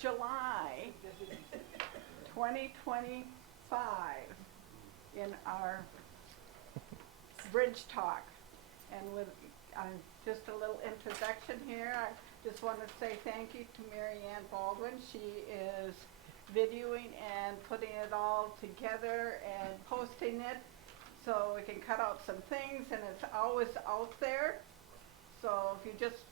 July 2025 in our bridge talk. And with just a little introduction here, I just want to say thank you to Mary Ann Baldwin. She is videoing and putting it all together and posting it so we can cut out some things, and it's always out there. So if you just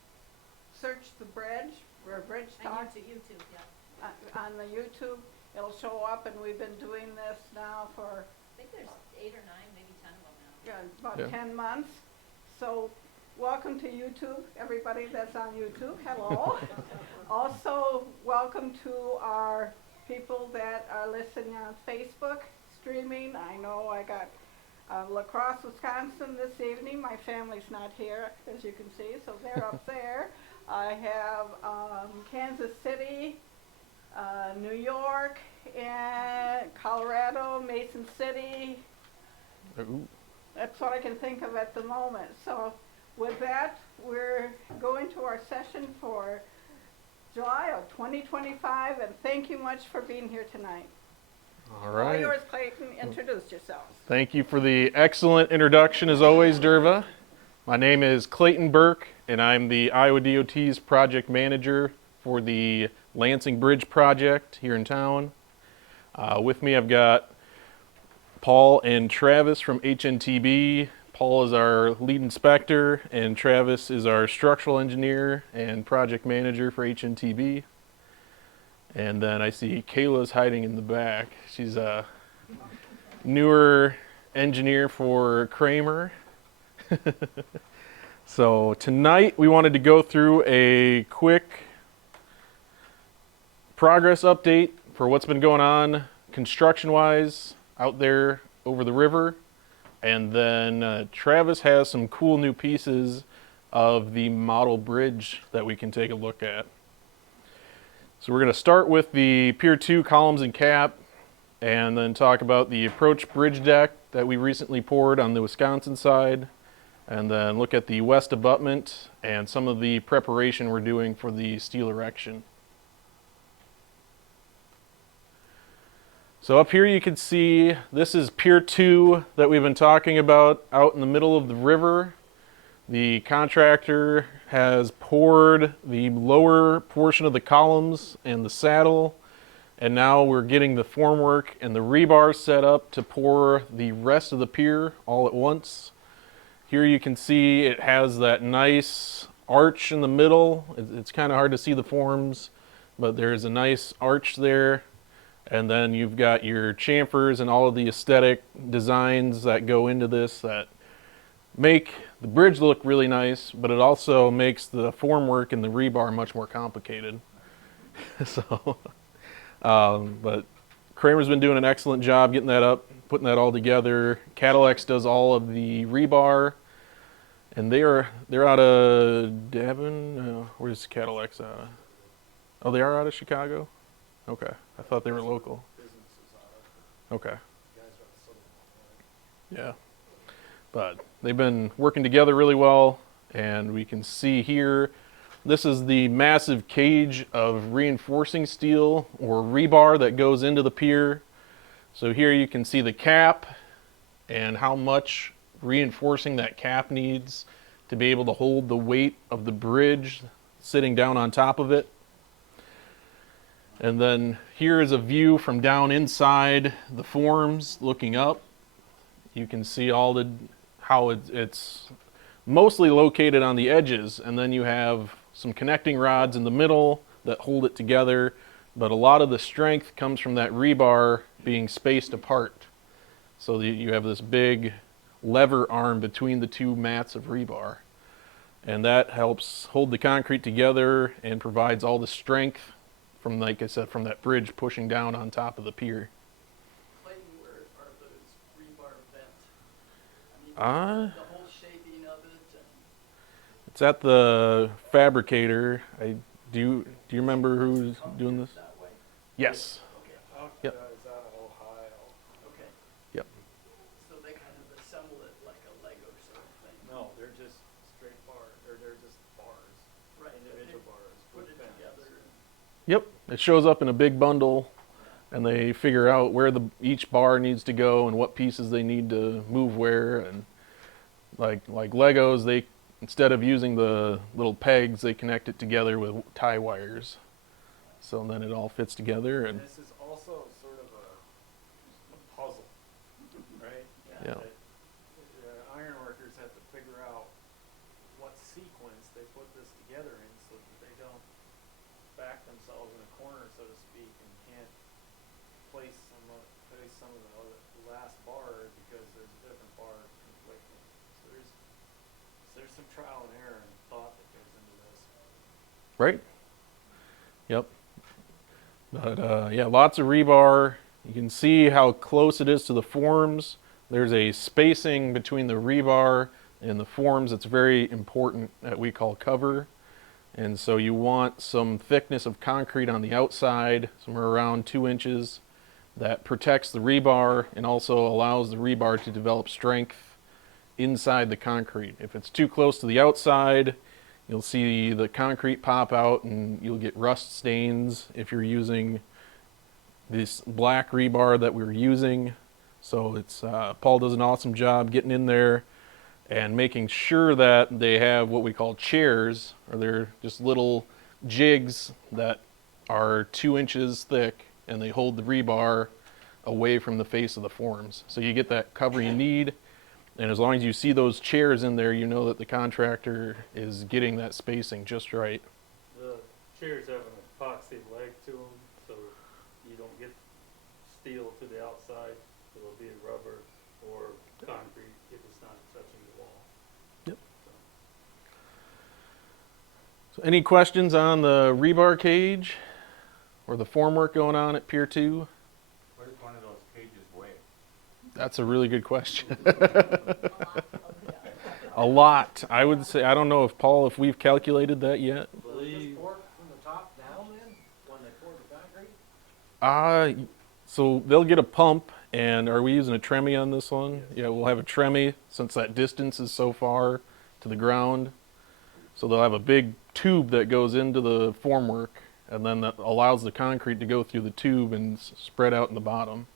search the bridge, or bridge talk to YouTube, yeah. On the YouTube, it'll show up, and we've been doing this now for I think there's 8 or 9, maybe 10 of them now. yeah, about 10 months. So welcome to YouTube, everybody that's on YouTube. Hello. Also, welcome to our people that are listening on Facebook streaming. I know I got La Crosse, Wisconsin this evening. My family's not here, as you can see, so they're up there. I have Kansas City, New York, and Colorado, Mason City. Ooh. That's what I can think of at the moment. So with that, we're going to our session for July of 2025, and thank you much for being here tonight. All right. All yours, Clayton. Introduce yourselves. Thank you for the excellent introduction, as always, Derva. My name is Clayton Burke, and I'm the Iowa DOT's project manager for the Lansing Bridge project here in town. With me, I've got Paul and Travis from HNTB. Paul is our lead inspector, and Travis is our structural engineer and project manager for HNTB. And then I see Kayla's hiding in the back. She's a newer engineer for Kramer. So tonight we wanted to go through a quick progress update for what's been going on construction-wise out there over the river. And then Travis has some cool new pieces of the model bridge that we can take a look at. So we're going to start with the Pier 2 columns and cap, and then talk about the approach bridge deck that we recently poured on the Wisconsin side, and then look at the west abutment and some of the preparation we're doing for the steel erection. So up here you can see this is Pier 2 that we've been talking about out in the middle of the river. The contractor has poured the lower portion of the columns and the saddle, and now we're getting the formwork and the rebar set up to pour the rest of the pier all at once. Here you can see it has that nice arch in the middle. It's kind of hard to see the forms, but there's a nice arch there. And then you've got your chamfers and all of the aesthetic designs that go into this that make the bridge look really nice, but it also makes the formwork and the rebar much more complicated. But Kramer's been doing an excellent job getting that up, putting that all together. Cadillacs does all of the rebar, and they're out of Devon. Where's Cadillacs out of? Oh, they are out of Chicago? Okay, I thought they were local. Okay. Yeah, but they've been working together really well, and we can see here, this is the massive cage of reinforcing steel or rebar that goes into the pier. So here you can see the cap and how much reinforcing that cap needs to be able to hold the weight of the bridge sitting down on top of it. And then here is a view from down inside the forms looking up. You can see how it's mostly located on the edges, and then you have some connecting rods in the middle that hold it together, but a lot of the strength comes from that rebar being spaced apart. So you have this big lever arm between the two mats of rebar, and that helps hold the concrete together and provides all the strength from, like I said, from that bridge pushing down on top of the pier. Clayton, where are those rebar bent? I mean, the whole shaping of it. It's at the fabricator. Do you remember who's doing this? That way. Yes. Okay. Yep. Is that Ohio? Okay. Yep. So they kind of assemble it like a Lego sort of thing. No, they're just straight bars, or they're just bars. Right. Individual bars. Put it Yep, it shows up in a big bundle, and they figure out where each bar needs to go and what pieces they need to move where. And like Legos, they instead of using the little pegs, they connect it together with tie wires. So then it all fits together. And this is also sort of a puzzle, right? Yeah. The ironworkers have to figure out what sequence they put this together in so that they don't back themselves in a corner, so to speak, and can't place some of the last bar because there's a different bar conflicting. So there's some trial and error and thought that goes into this. right? Yep. But yeah, lots of rebar. You can see how close it is to the forms. There's a spacing between the rebar and the forms that's very important that we call cover. And so you want some thickness of concrete on the outside, somewhere around 2 inches, that protects the rebar and also allows the rebar to develop strength inside the concrete. If it's too close to the outside, you'll see the concrete pop out and you'll get rust stains if you're using this black rebar that we're using. So it's Paul does an awesome job getting in there and making sure that they have what we call chairs, or they're just little jigs that are 2 inches thick, and they hold the rebar away from the face of the forms. So you get that cover you need, and as long as you see those chairs in there, you know that the contractor is getting that spacing just right. The chairs have an epoxy leg to them, so you don't get steel to the outside. It'll be rubber or concrete if it's not touching the wall. Yep. So any questions on the rebar cage or the formwork going on at Pier 2? What does one of those cages weigh? That's a really good question. A lot. A lot. I would say, I don't know if Paul, if we've calculated that yet. I believe Just pour it from the top down then, when they pour the concrete? So they'll get a pump, and are we using a tremie on this one? Yeah, we'll have a tremie since that distance is so far to the ground. So they'll have a big tube that goes into the formwork, and then that allows the concrete to go through the tube and spread out in the bottom.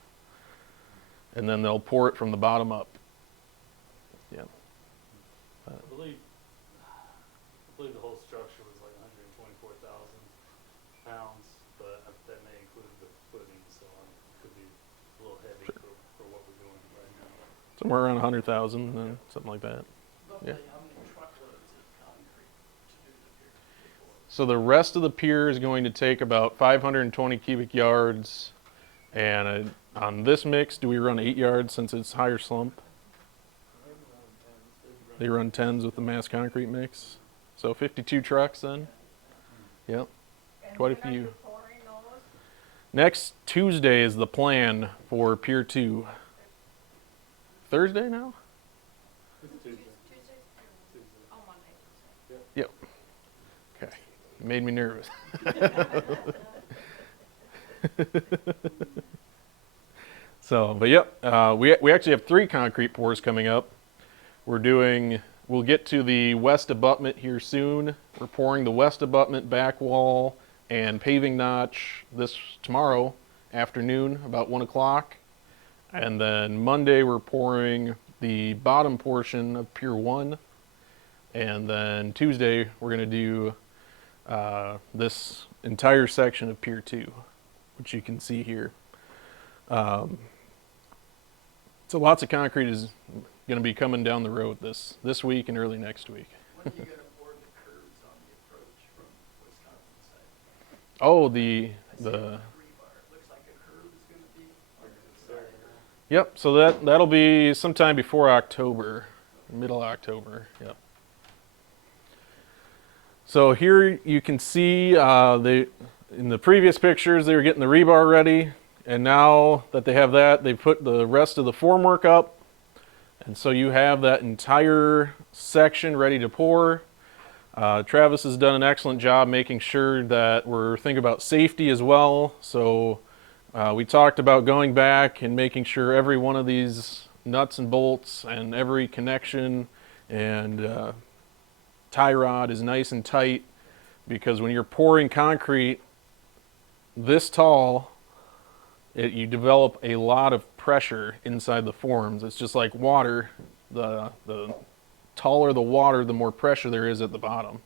And then they'll pour it from the bottom up. Yeah. I believe the whole structure was like 124,000 pounds, but that may include the footing, so it could be a little heavy for what we're doing right now. Somewhere around 100,000, something like that. Roughly Yeah. how many truckloads of concrete to do the pier? So the rest of the pier is going to take about 520 cubic yards, and on this mix, do we run 8 yards since it's higher slump? They run 10s with the mass concrete mix. So 52 trucks then. Yep. And Quite a when are few. you pouring those? Next Tuesday is the plan for Pier 2. Thursday now? It's Tuesday. Tuesday? Oh, Monday. Yep. Okay. Made me nervous. So, but yep, we actually have 3 concrete pours coming up. We'll get to the west abutment here soon. We're pouring the west abutment back wall and paving notch tomorrow afternoon, about 1 o'clock. And then Monday we're pouring the bottom portion of Pier 1. And then Tuesday we're going to do this entire section of Pier 2, which you can see here. So lots of concrete is going to be coming down the road this week and early next week. When are you going to pour the curves on the approach from Wisconsin side? Oh, I see the rebar. It looks like a curve is going to be on the side. yep. So that'll be sometime before October, middle October. Yep. So here you can see in the previous pictures they were getting the rebar ready, and now that they have that, they put the rest of the formwork up. And so you have that entire section ready to pour. Travis has done an excellent job making sure that we're thinking about safety as well. So we talked about going back and making sure every one of these nuts and bolts and every connection and tie rod is nice and tight, because when you're pouring concrete, this tall, you develop a lot of pressure inside the forms. It's just like water. The taller the water, the more pressure there is at the bottom,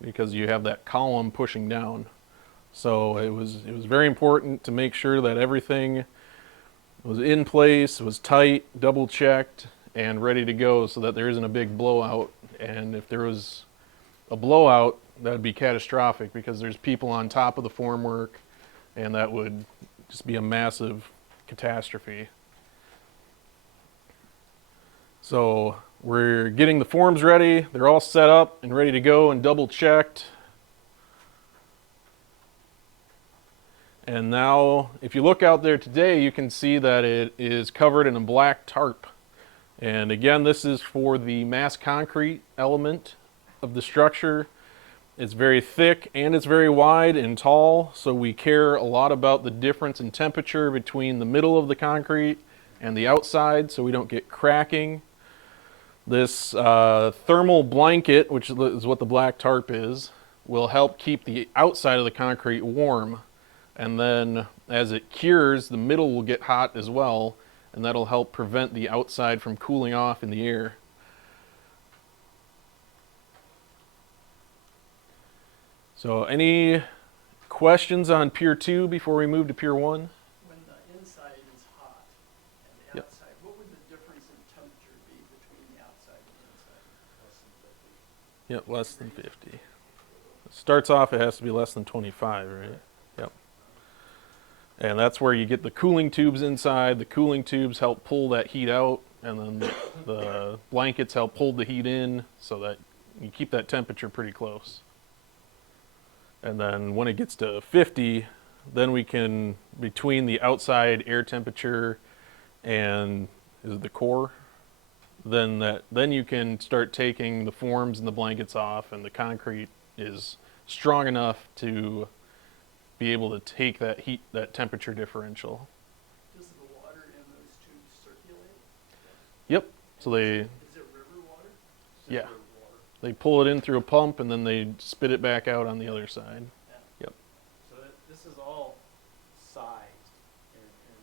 because you have that column pushing down. So it was very important to make sure that everything was in place, was tight, double checked, and ready to go, so that there isn't a big blowout. And if there was a blowout, that would be catastrophic, because there's people on top of the formwork, and that would just be a massive catastrophe. So we're getting the forms ready. They're all set up and ready to go and double checked. And now, if you look out there today, you can see that it is covered in a black tarp. And again, this is for the mass concrete element of the structure. It's very thick and it's very wide and tall, so we care a lot about the difference in temperature between the middle of the concrete and the outside, so we don't get cracking. This thermal blanket, which is what the black tarp is, will help keep the outside of the concrete warm. And then as it cures, the middle will get hot as well, and that'll help prevent the outside from cooling off in the air. So any questions on Pier 2 before we move to Pier 1? When the inside is hot and the Yep. outside, what would the difference in temperature be between the outside and the inside? Yep, less than 50. It starts off, it has to be less than 25, right? Yep. And that's where you get the cooling tubes inside. The cooling tubes help pull that heat out, and then the blankets help hold the heat in, so that you keep that temperature pretty close. And then when it gets to 50, then we can, between the outside air temperature and the core, then you can start taking the forms and the blankets off, and the concrete is strong enough to be able to take that heat, that temperature differential. Does the water in those tubes circulate? Yep. So Is it river water? Yeah. They pull it in through a pump, and then they spit it back out on the other side. Yep. So this is all sized and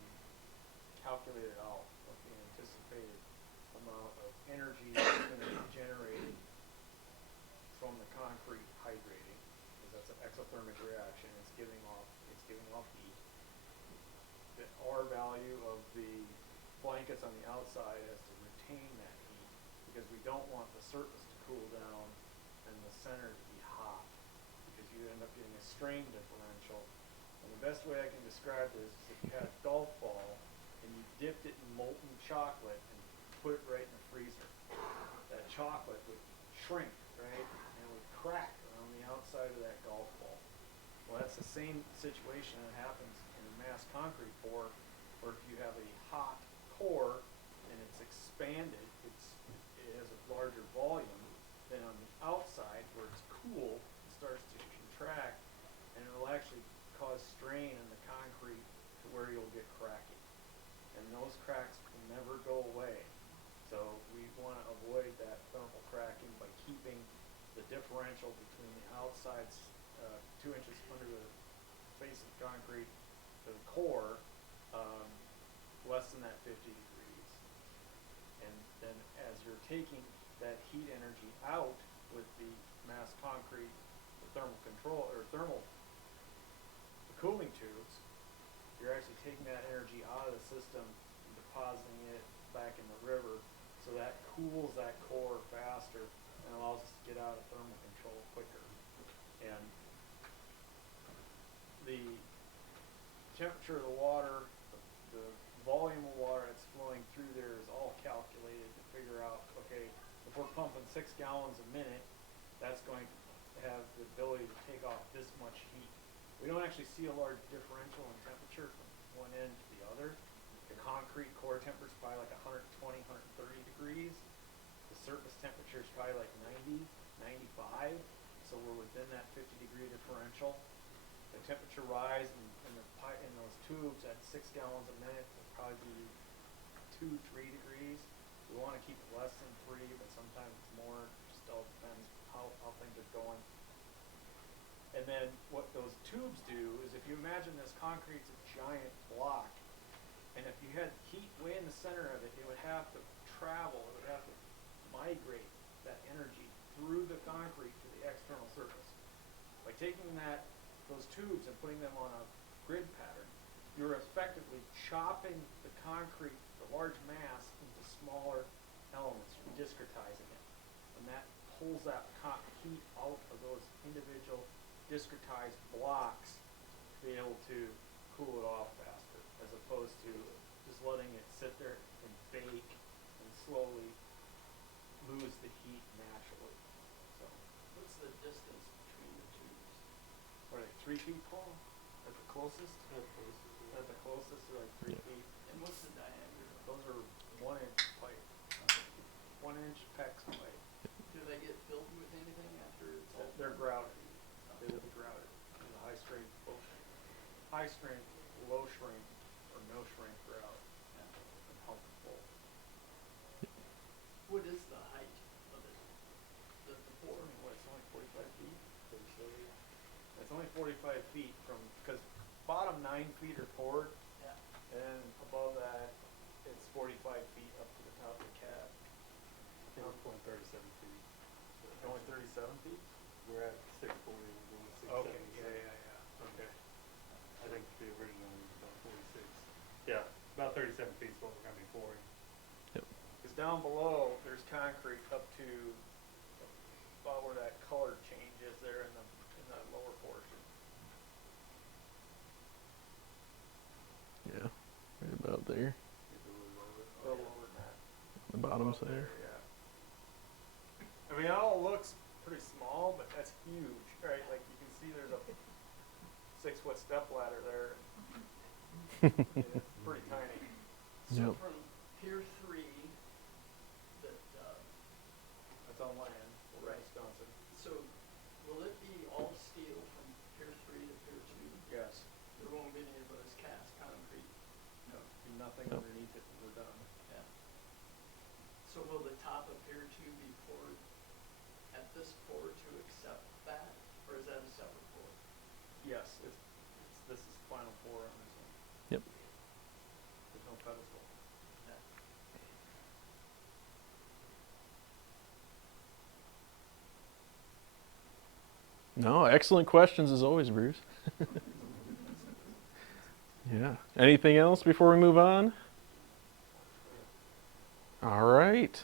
calculated out what the anticipated amount of energy that's going to be generated from the concrete hydrating, because that's an exothermic reaction. It's giving off heat. The R value of the blankets on the outside has to retain that heat, because we don't want the surface to cool down and the center to be hot, because you end up getting a strain differential. And the best way I can describe this is if you had a golf ball and you dipped it in molten chocolate and put it right in the freezer. That chocolate would shrink, right? And it would crack around the outside of that golf ball. Well, that's the same situation that happens in a mass concrete pour, where if you have a hot core and it's expanded, it has a larger volume, then on the outside where it's cool, it starts to contract, and it'll actually cause strain in the concrete to where you'll get cracking. And those cracks will never go away. So we want to avoid that thermal cracking by keeping the differential between the outsides 2 inches under the face of concrete to the core less than that 50 degrees. And then as you're taking that heat energy out with the mass concrete, the the cooling tubes, you're actually taking that energy out of the system and depositing it back in the river, so that cools that core faster and allows us to get out of thermal control quicker. And the temperature of the water, the volume of water that's flowing through there is all calculated to figure out, okay, if we're pumping 6 gallons a minute, that's going to have the ability to take off this much heat. We don't actually see a large differential in temperature from one end to the other. The concrete core temperature is probably like 120, 130 degrees. The surface temperature is probably like 90, 95. So we're within that 50 degree differential. The temperature rise in those tubes at 6 gallons a minute will probably be 2-3 degrees. We want to keep it less than 3, but sometimes it's more. It just all depends how things are going. And then what those tubes do is if you imagine this concrete's a giant block, and if you had heat way in the center of it, it would have to travel, it would have to migrate that energy through the concrete to the external surface. By taking those tubes and putting them on a grid pattern, you're effectively chopping the concrete, the large mass, into smaller elements, discretizing it. And that pulls that heat out of those individual discretized blocks to be able to cool it off faster, as opposed to just letting it sit there and bake and slowly lose the heat naturally. So, What's the distance between the tubes? what are they, 3 feet tall at the closest? At the closest, they're like 3 feet. And what's the diameter? Those are 1-inch pipe, 1-inch PEX pipe. Do they get filled with anything after it's all? They're grouted. They will be grouted. There's a high strength, low shrink, or no shrink grout, and help it full. What is the height of it? The pour? What, it's only 45 feet? It's only 45 feet because bottom 9 feet are poured, Yeah. and above that, it's 45 feet up to the top of the cab. I think we're going 37 feet. Only 37 feet? We're at 640, we're going 670. Okay, yeah. Okay. I think the original was about 46. Yeah, about 37 feet is what we're gonna be pouring. Because down below, there's concrete up to about where that color change is there in the lower portion. Yeah, right about there. A little lower than that. The bottom's Up there. Yeah. I mean, it all looks pretty small, but that's huge, right? Like you can see there's a 6-foot step ladder there. It's pretty tiny. So Yep. from Pier 3, that, It's on land, we're in Right. Wisconsin. so will it be all steel from Pier 3 to Pier 2? Yes. There won't be any of those cast concrete? No. Nothing Nope. underneath it when we're done. Yeah. So will the top of Pier 2 be poured at this pour to accept that, or is that a separate pour? Yes, this is final pour on this one. Yep. There's no pedestal. Yeah. No, excellent questions as always, Bruce. Yeah. Anything else before we move on? All right.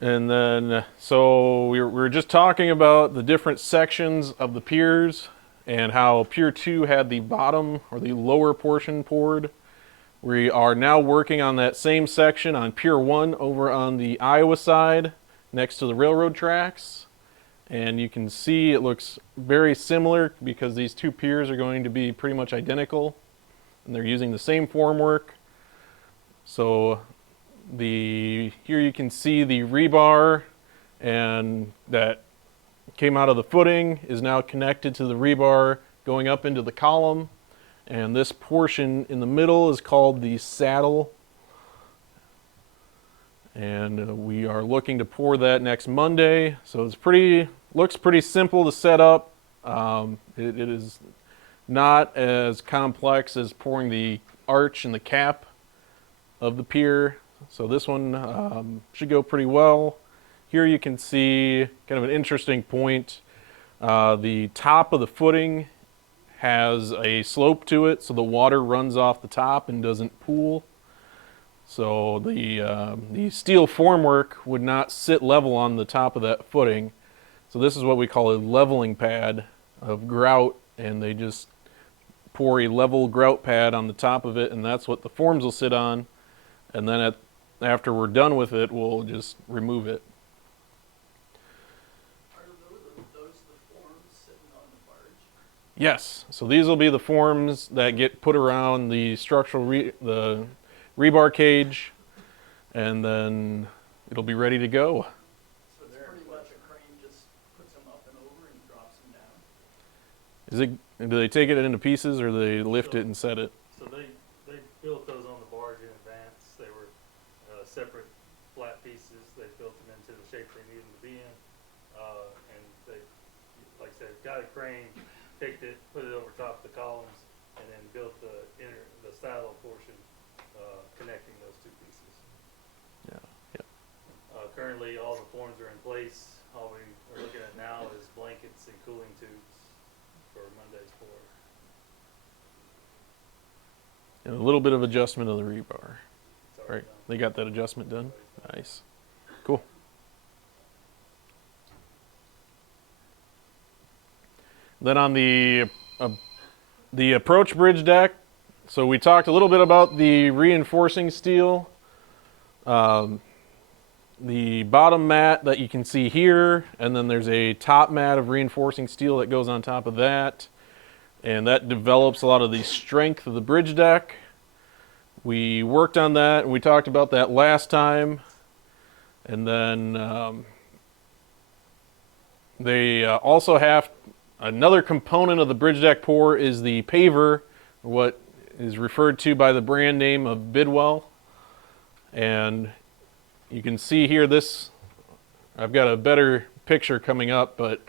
And then, so we were just talking about the different sections of the piers and how Pier 2 had the bottom or the lower portion poured. We are now working on that same section on Pier 1 over on the Iowa side next to the railroad tracks. And you can see it looks very similar because these two piers are going to be pretty much identical. And they're using the same formwork. So here you can see the rebar and that came out of the footing is now connected to the rebar going up into the column. And this portion in the middle is called the saddle. And we are looking to pour that next Monday. So it's looks pretty simple to set up. It is not as complex as pouring the arch and the cap of the pier. So this one should go pretty well. Here you can see kind of an interesting point. The top of the footing has a slope to it, so the water runs off the top and doesn't pool. So the steel formwork would not sit level on the top of that footing. So this is what we call a leveling pad of grout, and they just pour a level grout pad on the top of it, and that's what the forms will sit on. And then after we're done with it, we'll just remove it. Are those the forms sitting on the barge? Yes, so these will be the forms that get put around the the rebar cage, and then it'll be ready to go. So it's pretty much a crane just puts them up and over and drops them down? Do they take it into pieces or they lift it and set it? So they built those on the barge in advance. They were separate flat pieces. They built them into the shape they needed them to be in. And they, like I said, got a crane, taped it, put it over top of the columns, and then built the silo portion, connecting those two pieces. Yeah. Currently, all the forms are in place. All we are looking at now is blankets and cooling tubes for Monday's pour. And a little bit of adjustment of the rebar. It's already Right. done. They got that adjustment done? Already done. Nice. Cool. Then on the approach bridge deck, so we talked a little bit about the reinforcing steel. The bottom mat that you can see here, and then there's a top mat of reinforcing steel that goes on top of that. And that develops a lot of the strength of the bridge deck. We worked on that, and we talked about that last time. And then they also have another component of the bridge deck pour is the paver, what is referred to by the brand name of Bidwell. And you can see here this, I've got a better picture coming up, but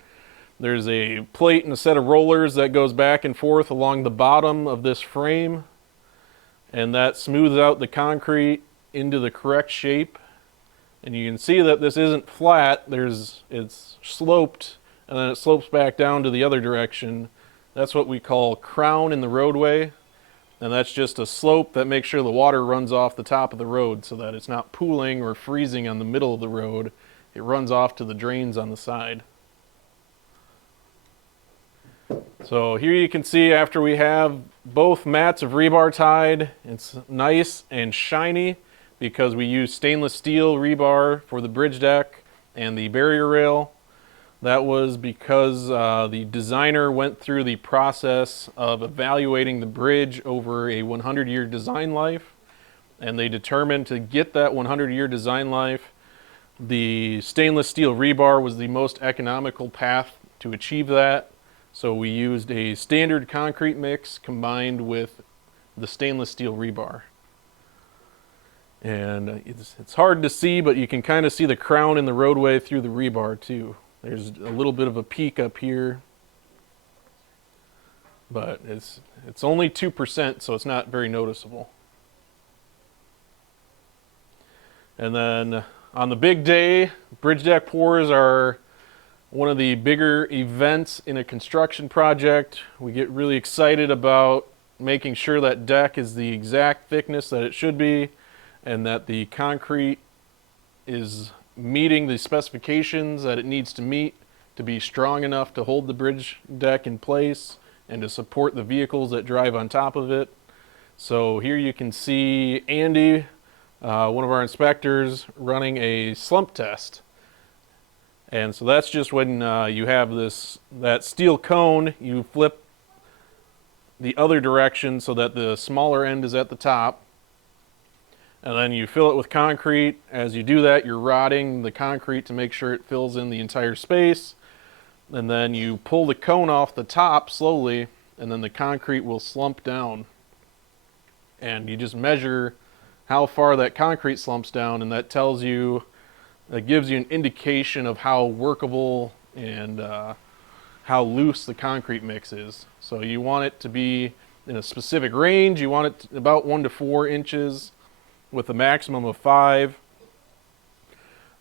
there's a plate and a set of rollers that goes back and forth along the bottom of this frame, and that smooths out the concrete into the correct shape. And you can see that this isn't flat, it's sloped, and then it slopes back down to the other direction. That's what we call crown in the roadway, and that's just a slope that makes sure the water runs off the top of the road so that it's not pooling or freezing on the middle of the road. It runs off to the drains on the side. So here you can see after we have both mats of rebar tied, it's nice and shiny because we use stainless steel rebar for the bridge deck and the barrier rail. That was because the designer went through the process of evaluating the bridge over a 100-year design life, and they determined to get that 100-year design life, the stainless steel rebar was the most economical path to achieve that. So we used a standard concrete mix combined with the stainless steel rebar. And it's hard to see, but you can kind of see the crown in the roadway through the rebar too. There's a little bit of a peak up here, but it's only 2%, so it's not very noticeable. And then on the big day, bridge deck pours are one of the bigger events in a construction project. We get really excited about making sure that deck is the exact thickness that it should be, and that the concrete is meeting the specifications that it needs to meet to be strong enough to hold the bridge deck in place and to support the vehicles that drive on top of it. So here you can see Andy, one of our inspectors, running a slump test. And so that's just when you have that steel cone, you flip the other direction so that the smaller end is at the top. And then you fill it with concrete. As you do that, you're rodding the concrete to make sure it fills in the entire space. And then you pull the cone off the top slowly, and then the concrete will slump down. And you just measure how far that concrete slumps down, and that gives you an indication of how workable and how loose the concrete mix is. So you want it to be in a specific range. You want it about 1 to 4 inches with a maximum of 5.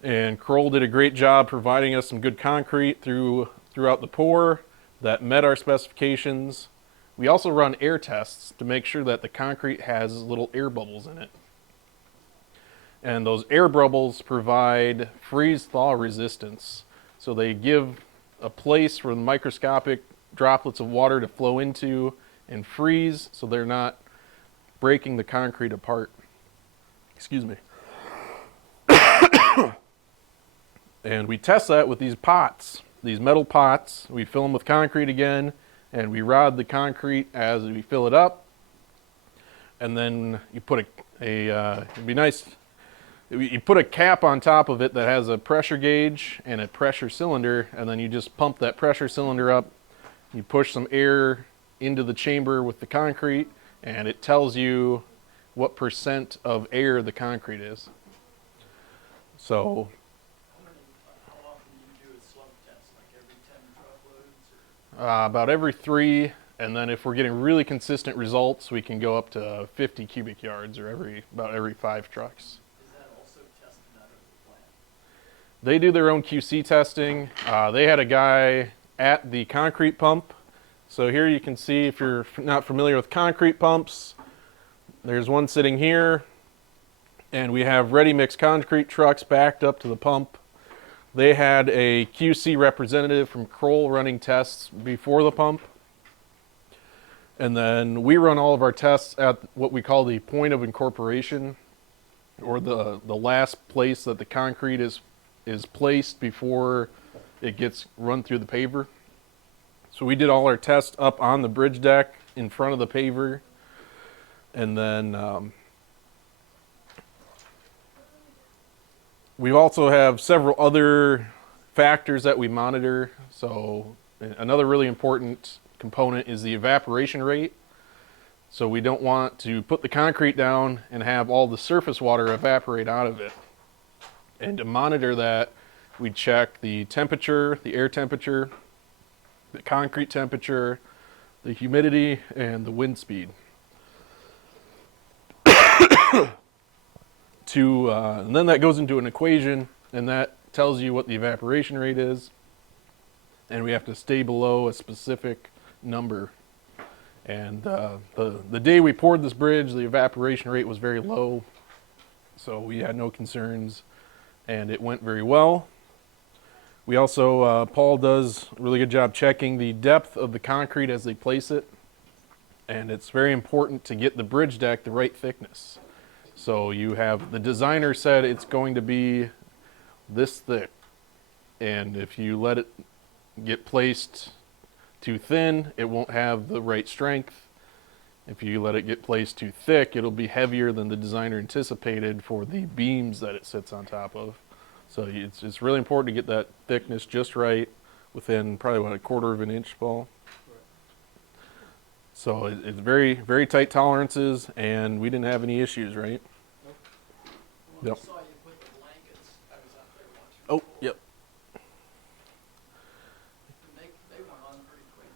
And Kroll did a great job providing us some good concrete throughout the pour that met our specifications. We also run air tests to make sure that the concrete has little air bubbles in it. And those air bubbles provide freeze-thaw resistance. So they give a place for the microscopic droplets of water to flow into and freeze, so they're not breaking the concrete apart. Excuse me. And we test that with these pots, these metal pots. We fill them with concrete again, and we rod the concrete as we fill it up. And then you put it'd be nice, you put a cap on top of it that has a pressure gauge and a pressure cylinder, and then you just pump that pressure cylinder up. You push some air into the chamber with the concrete, and it tells you what % of air the concrete is. So How often do you do a slump test? Like every 10 truckloads? about every 3, and then if we're getting really consistent results, we can go up to 50 cubic yards, or about every 5 trucks. Is that also tested out of the plant? They do their own QC testing. They had a guy at the concrete pump. So here you can see, if you're not familiar with concrete pumps, there's one sitting here, and we have ready-mix concrete trucks backed up to the pump. They had a QC representative from Kroll running tests before the pump. And then we run all of our tests at what we call the point of incorporation, or the last place that the concrete is placed before it gets run through the paver. So we did all our tests up on the bridge deck in front of the paver. And then we also have several other factors that we monitor. So another really important component is the evaporation rate. So we don't want to put the concrete down and have all the surface water evaporate out of it. And to monitor that, we check the temperature, the air temperature, the concrete temperature, the humidity, and the wind speed. And then that goes into an equation, and that tells you what the evaporation rate is, and we have to stay below a specific number. And the day we poured this bridge, the evaporation rate was very low, so we had no concerns, and it went very well. We also, Paul does a really good job checking the depth of the concrete as they place it, and it's very important to get the bridge deck the right thickness. So you have, the designer said it's going to be this thick, and if you let it get placed too thin, it won't have the right strength. If you let it get placed too thick, it'll be heavier than the designer anticipated for the beams that it sits on top of. So it's really important to get that thickness just right, within probably about 1/4 of an inch, Paul. So it's very, very tight tolerances, and we didn't have any issues, right? When Yep. I saw you put the blankets, I was out there watching. Oh, yep. And they went on pretty quick.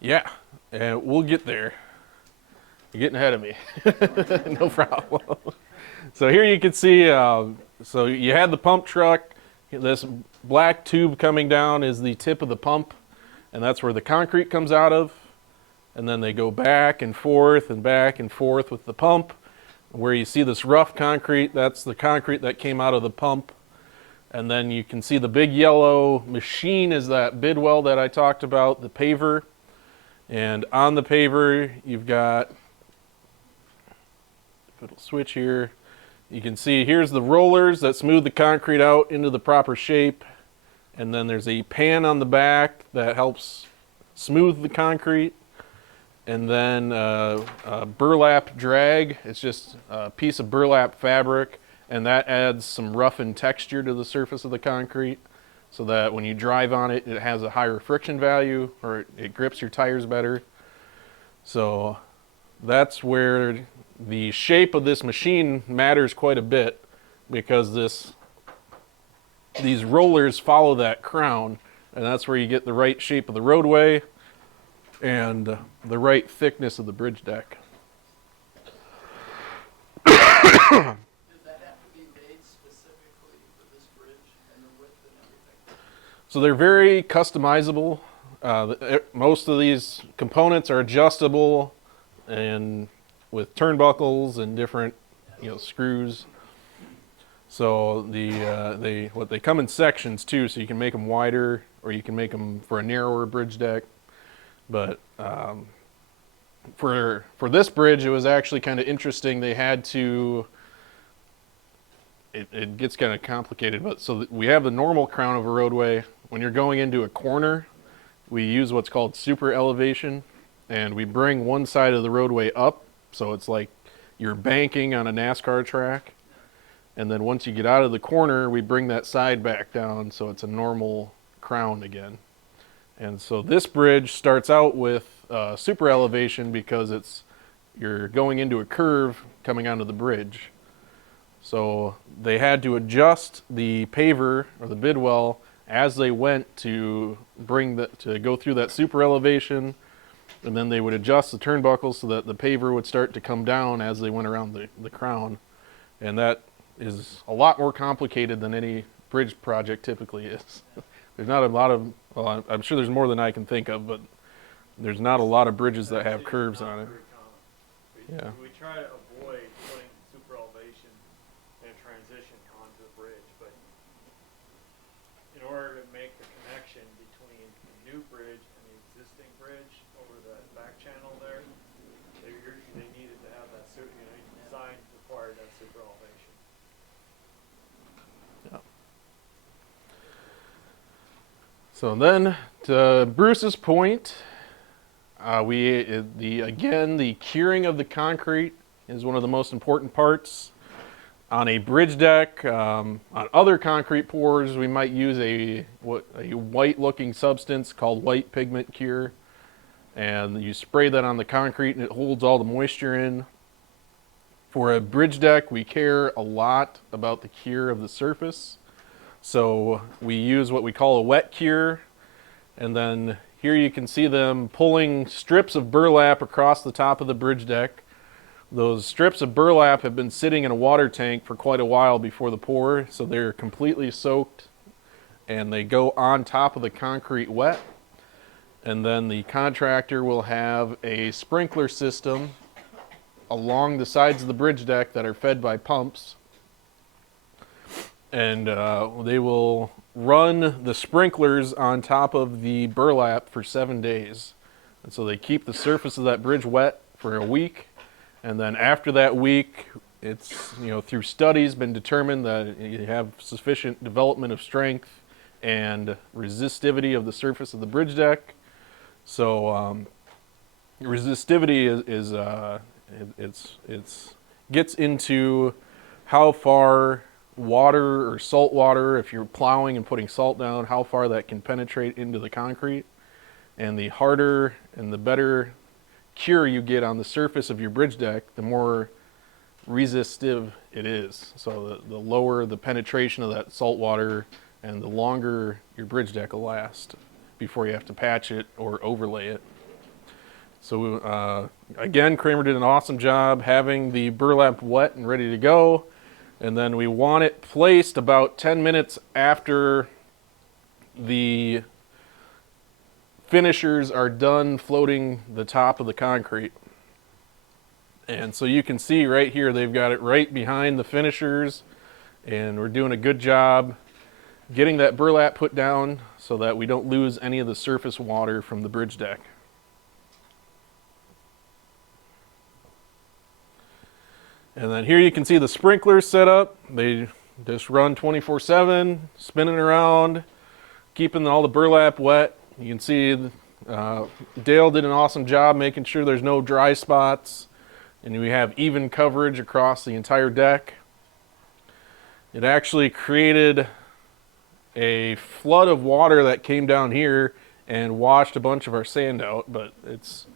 Yeah, and we'll get there. You're getting ahead of me. No problem. So here you can see, so you had the pump truck. This black tube coming down is the tip of the pump, and that's where the concrete comes out of. And then they go back and forth with the pump. Where you see this rough concrete, that's the concrete that came out of the pump. And then you can see the big yellow machine is that bid well that I talked about, the paver. And on the paver, you've got, if it'll switch here, you can see here's the rollers that smooth the concrete out into the proper shape. And then there's a pan on the back that helps smooth the concrete. And then burlap drag. It's just a piece of burlap fabric, and that adds some roughened texture to the surface of the concrete, so that when you drive on it, it has a higher friction value, or it grips your tires better. So that's where the shape of this machine matters quite a bit, because these rollers follow that crown, and that's where you get the right shape of the roadway and the right thickness of the bridge deck. Did that have to be made specifically for this bridge and the width and everything? So they're very customizable. Most of these components are adjustable, and with turnbuckles and different, screws. So they come in sections too, so you can make them wider, or you can make them for a narrower bridge deck. But for this bridge, it was actually kind of interesting. They had to. It gets kind of complicated, but so we have the normal crown of a roadway. When you're going into a corner, we use what's called super elevation, and we bring one side of the roadway up, so it's like you're banking on a NASCAR track. And then once you get out of the corner, we bring that side back down, so it's a normal crown again. And so this bridge starts out with super elevation because you're going into a curve coming onto the bridge. So they had to adjust the paver or the bid well as they went to go through that super elevation, and then they would adjust the turnbuckles so that the paver would start to come down as they went around the crown. And that is a lot more complicated than any bridge project typically is. There's not a lot of, well, I'm sure there's more than I can think of, but there's not a lot of bridges that have curves on it. Yeah. We try to avoid putting super elevation and transition onto the bridge, but in order to make the connection between the new bridge and the existing bridge over the back channel there, they needed to have that design required that super elevation. Yeah. So then, to Bruce's point, the curing of the concrete is one of the most important parts. On a bridge deck, on other concrete pours, we might use a white-looking substance called white pigment cure, and you spray that on the concrete, and it holds all the moisture in. For a bridge deck, we care a lot about the cure of the surface, so we use what we call a wet cure, and then here you can see them pulling strips of burlap across the top of the bridge deck. Those strips of burlap have been sitting in a water tank for quite a while before the pour, so they're completely soaked, and they go on top of the concrete wet. And then the contractor will have a sprinkler system along the sides of the bridge deck that are fed by pumps. And they will run the sprinklers on top of the burlap for 7 days. And so they keep the surface of that bridge wet for a week. And then after that week, it's, through studies been determined that you have sufficient development of strength and resistivity of the surface of the bridge deck. So resistivity is gets into how far water or salt water, if you're plowing and putting salt down, how far that can penetrate into the concrete. And the harder and the better cure you get on the surface of your bridge deck, the more resistive it is. So the lower the penetration of that salt water, and the longer your bridge deck will last before you have to patch it or overlay it. So again, Kramer did an awesome job having the burlap wet and ready to go. And then we want it placed about 10 minutes after the finishers are done floating the top of the concrete. And so you can see right here, they've got it right behind the finishers, and we're doing a good job getting that burlap put down so that we don't lose any of the surface water from the bridge deck. And then here you can see the sprinklers set up. They just run 24/7, spinning around, keeping all the burlap wet. You can see Dale did an awesome job making sure there's no dry spots, and we have even coverage across the entire deck. It actually created a flood of water that came down here and washed a bunch of our sand out, but it's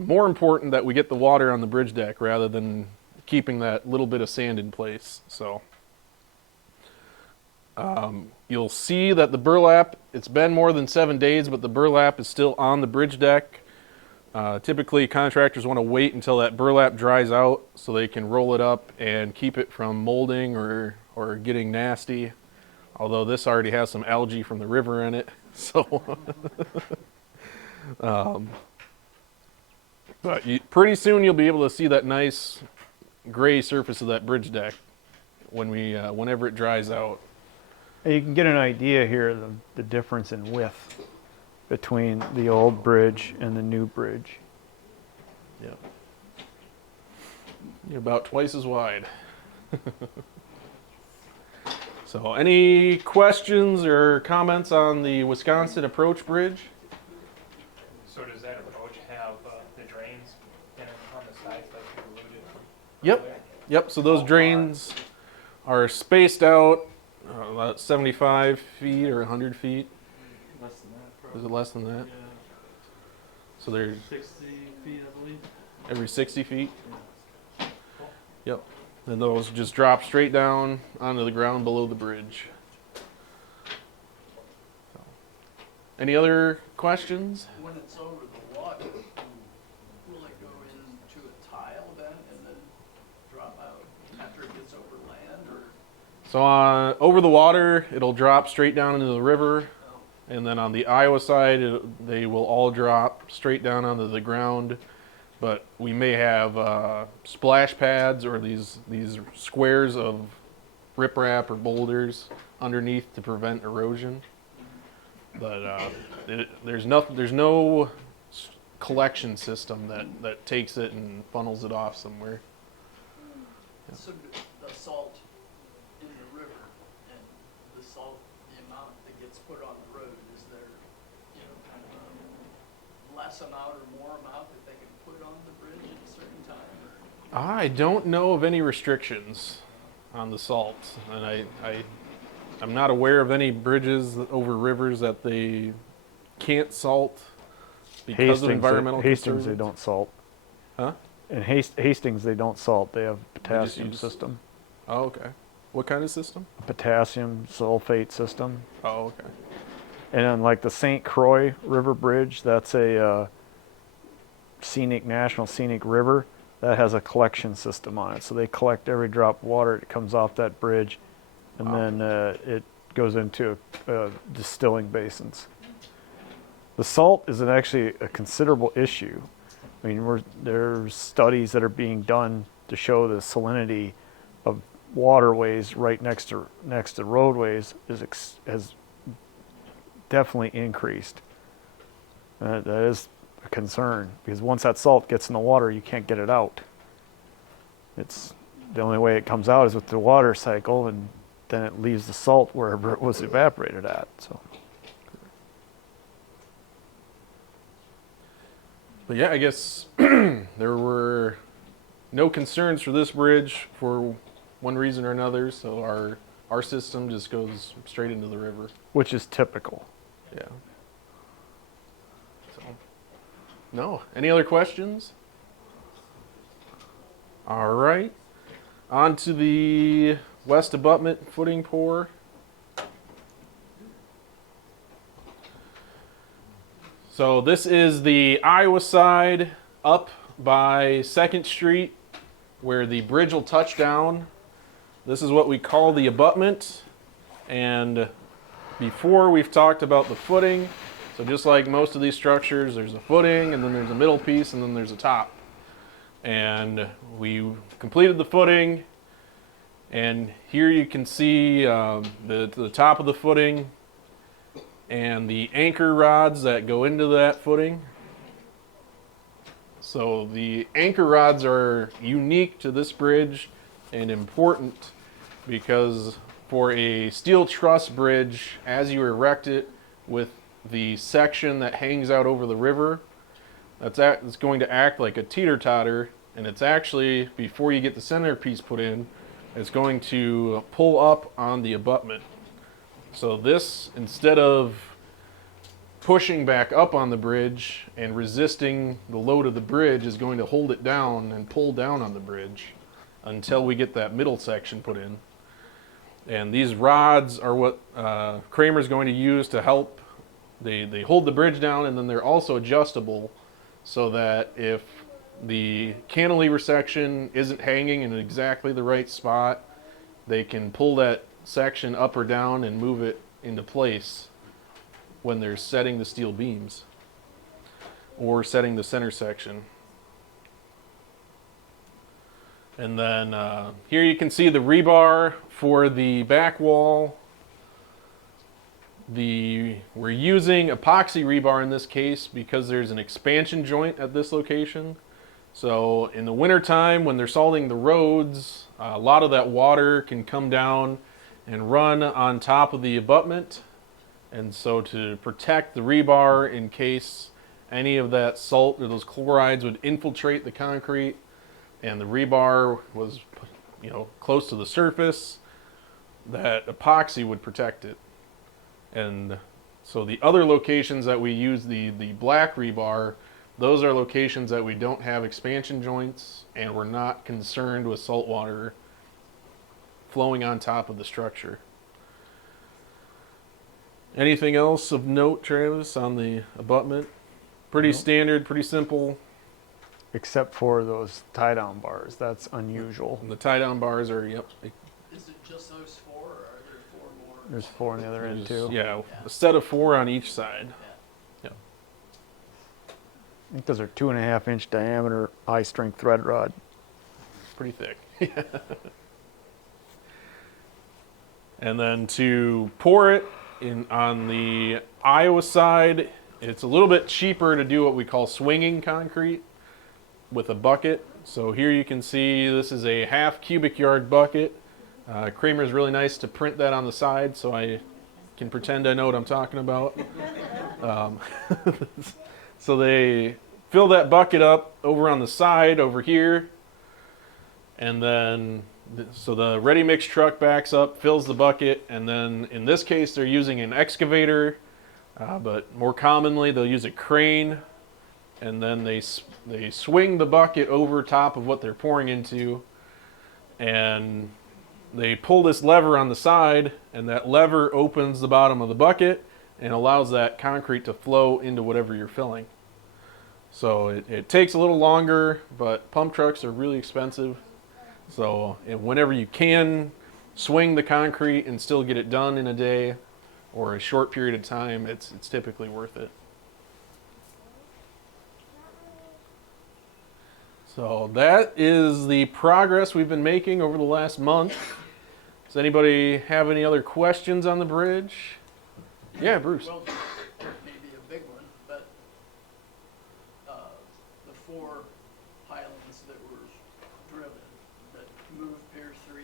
more important that we get the water on the bridge deck rather than keeping that little bit of sand in place. So you'll see that the burlap, it's been more than 7 days, but the burlap is still on the bridge deck. Typically, contractors want to wait until that burlap dries out so they can roll it up and keep it from molding or getting nasty. Although this already has some algae from the river in it. So, but pretty soon you'll be able to see that nice gray surface of that bridge deck whenever it dries out. You can get an idea here of the difference in width between the old bridge and the new bridge. Yeah. You're about twice as wide. So any questions or comments on the Wisconsin Approach Bridge? So does that approach have the drains in it on the sides like you alluded to? Yep. So those drains are spaced out about 75 feet or 100 feet. Less than that, probably. Is it less than that? Yeah, So they're 60 feet, I believe. every 60 feet. Yeah. Yep. And those just drop straight down onto the ground below the bridge. Any other questions? When it's over the water, will it go into a tile then and then drop out after it gets over land, or? So over the water, it'll drop straight down into the river, and then on the Iowa side, they will all drop straight down onto the ground. But we may have splash pads or these squares of riprap or boulders underneath to prevent erosion. But there's no collection system that takes it and funnels it off somewhere. So the salt in the river and the salt, the amount that gets put on the road, is there, kind of a less amount or more amount that they can put on the bridge at a certain time? Or? I don't know of any restrictions on the salt, and I'm not aware of any bridges over rivers that they can't salt because of environmental Hastings, they concerns. don't salt. Huh? In Hastings, they don't salt. They have a potassium use- system, Oh, okay. What kind of system? a potassium sulfate system. Oh, okay. And then like the St. Croix River Bridge, that's a national scenic river that has a collection system on it. So they collect every drop of water that comes off that bridge, and Wow. then it goes into distilling basins. The salt is actually a considerable issue. I mean, there's studies that are being done to show the salinity of waterways right next to roadways has definitely increased. That is a concern, because once that salt gets in the water, you can't get it out. It's the only way it comes out is with the water cycle, and then it leaves the salt wherever it was evaporated at. So. But yeah, I guess there were no concerns for this bridge for one reason or another, so our system just goes straight into the river. Which is typical. Yeah. So, no. Any other questions? All right. On to the west abutment footing pour. So this is the Iowa side up by 2nd Street where the bridge will touch down. This is what we call the abutment. And before we've talked about the footing. So just like most of these structures, there's a footing, and then there's a middle piece, and then there's a top. And we completed the footing, and here you can see the top of the footing and the anchor rods that go into that footing. So the anchor rods are unique to this bridge and important because for a steel truss bridge, as you erect it with the section that hangs out over the river, it's going to act like a teeter-totter, and it's actually, before you get the centerpiece put in, it's going to pull up on the abutment. So this, instead of pushing back up on the bridge and resisting the load of the bridge, is going to hold it down and pull down on the bridge until we get that middle section put in. And these rods are what Kramer's going to use to help. They hold the bridge down, and then they're also adjustable so that if the cantilever section isn't hanging in exactly the right spot, they can pull that section up or down and move it into place when they're setting the steel beams or setting the center section. And then here you can see the rebar for the back wall. We're using epoxy rebar in this case because there's an expansion joint at this location. So in the wintertime when they're salting the roads, a lot of that water can come down and run on top of the abutment. And so to protect the rebar in case any of that salt or those chlorides would infiltrate the concrete and the rebar was, close to the surface, that epoxy would protect it. And so the other locations that we use the black rebar, those are locations that we don't have expansion joints and we're not concerned with salt water flowing on top of the structure. Anything else of note, Travis, on the abutment? Pretty Nope. standard, pretty simple. Except for those tie-down bars. That's unusual. The tie-down bars are, yep. Is it just those four, or are there four more? There's 4 on the other end there's- too. Yeah, a set of 4 on each side. Yeah. I think those are 2.5-inch diameter high-strength thread rod. Pretty thick. And then to pour it in on the Iowa side, it's a little bit cheaper to do what we call swinging concrete with a bucket. So here you can see this is a 1/2 cubic yard bucket. Kramer's really nice to print that on the side so I can pretend I know what I'm talking about. So they fill that bucket up over on the side over here, and then so the ready mix truck backs up, fills the bucket, and then in this case they're using an excavator, but more commonly they'll use a crane, and then they swing the bucket over top of what they're pouring into, and they pull this lever on the side, and that lever opens the bottom of the bucket and allows that concrete to flow into whatever you're filling. So it takes a little longer, but pump trucks are really expensive. So whenever you can swing the concrete and still get it done in a day or a short period of time, it's typically worth it. So that is the progress we've been making over the last month. Does anybody have any other questions on the bridge? Yeah, Bruce. Well, maybe a big one, but the 4 pilings that were driven, that moved Pier 3,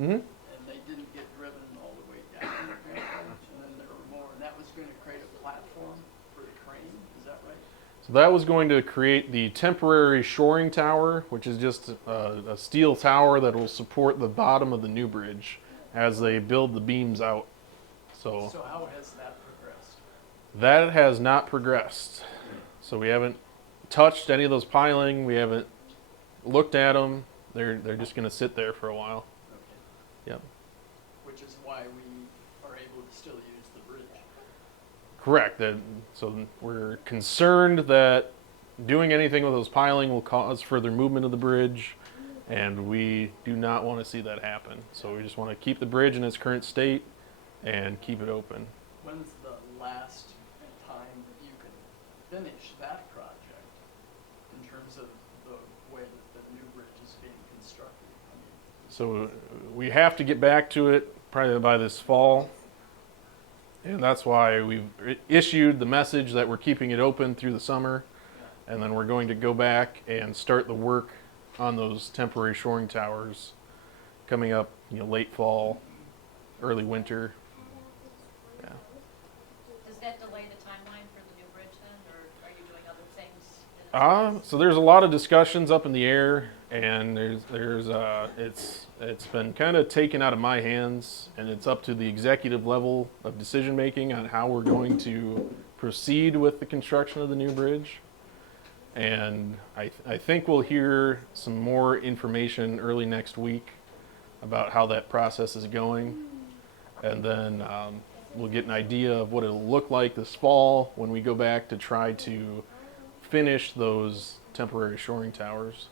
Mm-hmm. and they didn't get driven all the way down, apparently, and then there were more, and that was going to create a platform for the crane, is that right? So that was going to create the temporary shoring tower, which is just a steel tower that will support the bottom of the new bridge as they build the beams out. So So how has that progressed? that has not progressed. So we haven't touched any of those piling. We haven't looked at them. They're just going to sit there for a while. Okay. Yep. Which is why we are able to still use the bridge. Correct. So we're concerned that doing anything with those piling will cause further movement of the bridge, and we do not want to see that happen. So we just want to keep the bridge in its current state and keep it open. When's the last time that you can finish that project in terms of the way that the new bridge is being constructed? I mean, So we have to get back to it probably by this fall. And that's why we've issued the message that we're keeping it open through the summer. And then we're going to go back and start the work on those temporary shoring towers coming up, late fall, early winter. Yeah. Does that delay the timeline for the new bridge then, or are you doing other things? in its So there's a lot of discussions up in the air, and it's been kind of taken out of my hands, and it's up to the executive level of decision making on how we're going to proceed with the construction of the new bridge. And I think we'll hear some more information early next week about how that process is going, and then we'll get an idea of what it'll look like this fall when we go back to try to finish those temporary shoring towers.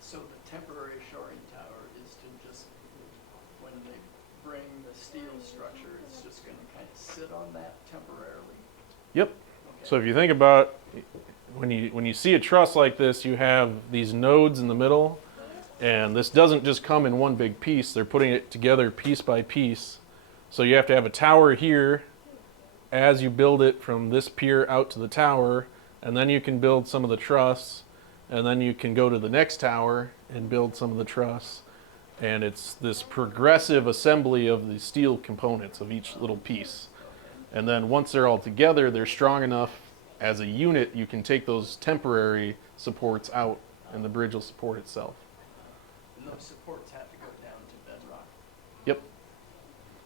So the temporary shoring tower is to just, when they bring the steel structure, it's just going to kind of sit on that temporarily? Yep. Okay. So if you think about when you see a truss like this, you have these nodes in the middle, and this doesn't just come in one big piece. They're putting it together piece by piece. So you have to have a tower here as you build it from this pier out to the tower, and then you can build some of the truss, and then you can go to the next tower and build some of the truss. And it's this progressive assembly of the steel components of each little piece. And then once they're all together, they're strong enough as a unit, you can take those temporary supports out, and the bridge will support itself. And those supports have to go down to bedrock? Yep.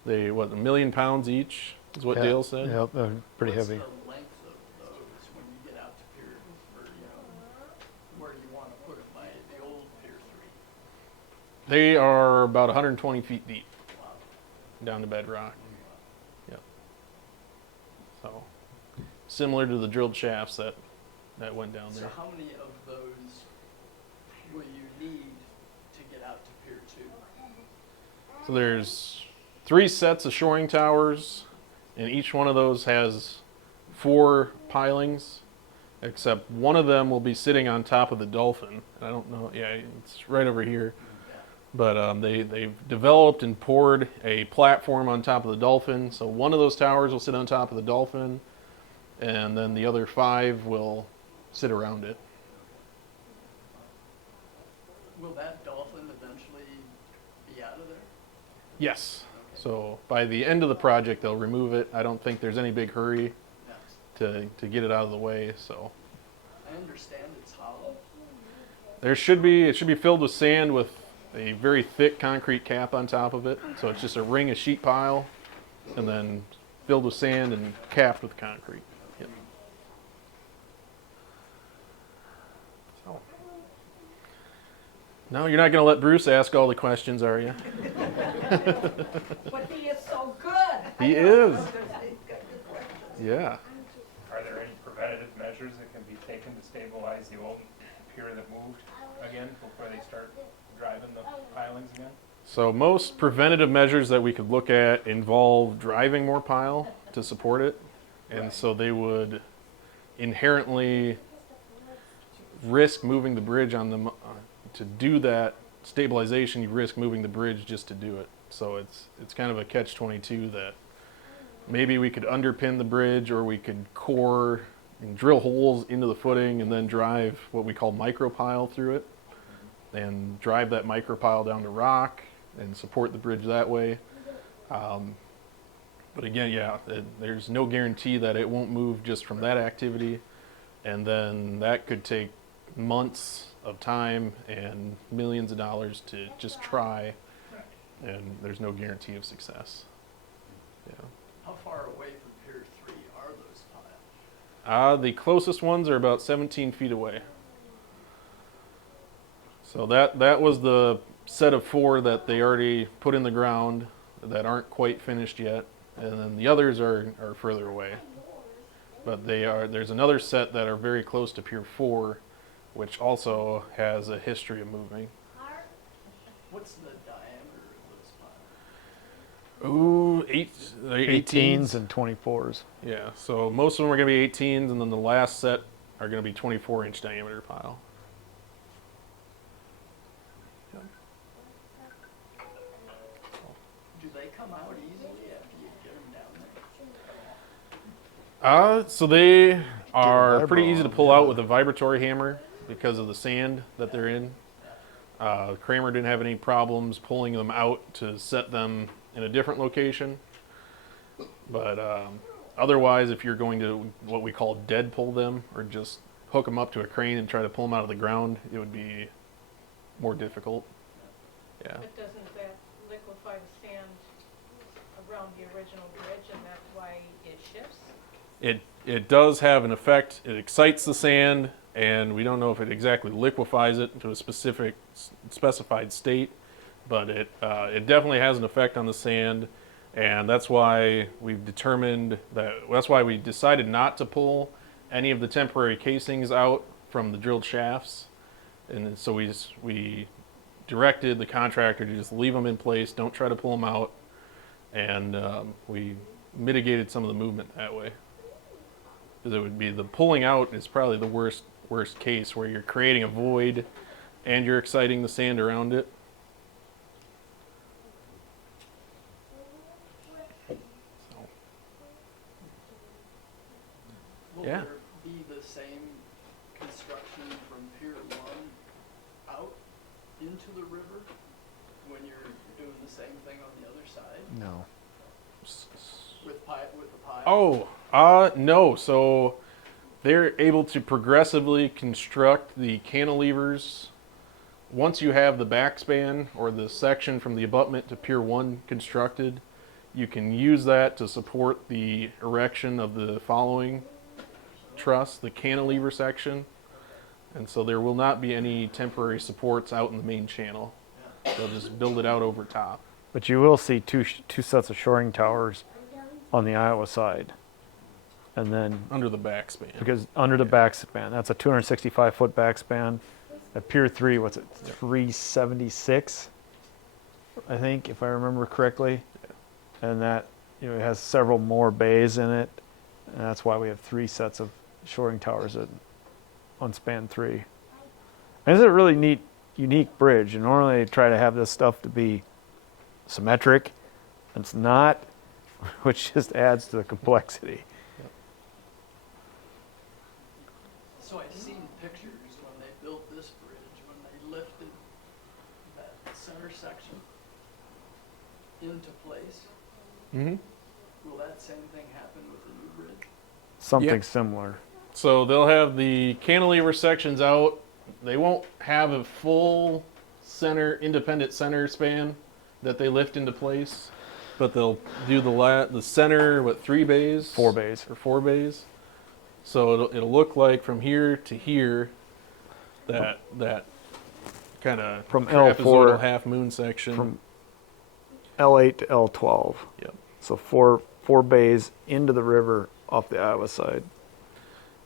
They, 1 million pounds each, is what Yeah. Dale said? Yep, they're pretty What's heavy. the length of those when you get out to Pier, or, where you want to put them by the old Pier 3? They are about 120 feet deep. Wow. down to bedrock. Yep. So similar to the drilled shafts that went down So there. how many of those will you need to get out to Pier 2? So there's 3 sets of shoring towers, and each one of those has 4 pilings, except one of them will be sitting on top of the Dolphin. I don't know, yeah, it's right over here. But they've developed and poured a platform on top of the Dolphin, so one of those towers will sit on top of the Dolphin, and then the other 5 will sit around it. Will that Dolphin eventually be out of there? Yes. So by the end of the project, they'll remove it. I don't think there's any big hurry No. to get it out of the way. So I understand it's hollow. it should be filled with sand with a very thick concrete cap on top of it. So it's just a ring of sheet pile, and then filled with sand and capped with concrete. Yep. So. No, you're not going to let Bruce ask all the questions, are you? But he is so good. He I know. is. He's got good questions. Yeah. Are there any preventative measures that can be taken to stabilize the old pier that moved again before they start driving the pilings again? So most preventative measures that we could look at involve driving more pile to support it. And so they would inherently risk moving the bridge on them. To do that stabilization, you risk moving the bridge just to do it. So it's kind of a catch-22 that maybe we could underpin the bridge, or we could core and drill holes into the footing and then drive what we call micropile through it, and drive that micropile down to rock and support the bridge that way. But again, yeah, there's no guarantee that it won't move just from that activity, and then that could take months of time and millions of dollars to just try, and there's no guarantee of success. Yeah. How far away from Pier 3 are those piles? The closest ones are about 17 feet away. So that was the set of 4 that they already put in the ground that aren't quite finished yet, and then the others are further away. But there's another set that are very close to Pier 4, which also has a history of moving. What's the diameter of those piles? Ooh, 18s and 24s. Yeah, so most of them are going to be 18s, and then the last set are going to be 24-inch diameter pile. Do they come out easily after you get them down there? So they are vibro pretty easy to on, pull yeah. out with a vibratory hammer because of the sand that they're in. Kramer didn't have any problems pulling them out to set them in a different location. But otherwise, if you're going to what we call dead pull them, or just hook them up to a crane and try to pull them out of the ground, it would be more difficult. Yeah. But doesn't that liquefy the sand around the original bridge, and that's why it shifts? It does have an effect. It excites the sand, and we don't know if it exactly liquefies it to a specified state, but it definitely has an effect on the sand, and that's why we've determined that's why we decided not to pull any of the temporary casings out from the drilled shafts, and so we directed the contractor to just leave them in place, don't try to pull them out, and we mitigated some of the movement that way. Because it would be the pulling out is probably the worst case, where you're creating a void and you're exciting the sand around it. So, Will Yeah. there be the same construction from Pier 1 out into the river when you're doing the same thing on the other side No. with the pile? no. So they're able to progressively construct the cantilevers. Once you have the backspan, or the section from the abutment to Pier 1 constructed, you can use that to support the erection of the following truss, the cantilever section. And so there will not be any temporary supports out in the main channel. They'll just build it out over top. But you will see two sets of shoring towers on the Iowa side. And then, Under the back span. because under the back span, that's a 265-foot back span. At Pier 3, what's it, 376, I think, if I remember correctly. And that, it has several more bays in it. And that's why we have 3 sets of shoring towers on span 3. And it's a really neat, unique bridge. And normally they try to have this stuff to be symmetric. It's not, which just adds to the complexity. So I've seen pictures when they built this bridge, when they lifted that center section into place. Mm-hmm. Will that same thing happen with the new bridge? Something Yeah. similar. So they'll have the cantilever sections out. They won't have a full independent center span that they lift into place, but they'll do the center, 3 bays? 4 bays. Or 4 bays. So it'll look like from here to here, that kind of From trapezoidal L4 half moon section. From L8 to L12. Yep. So four bays into the river off the Iowa side.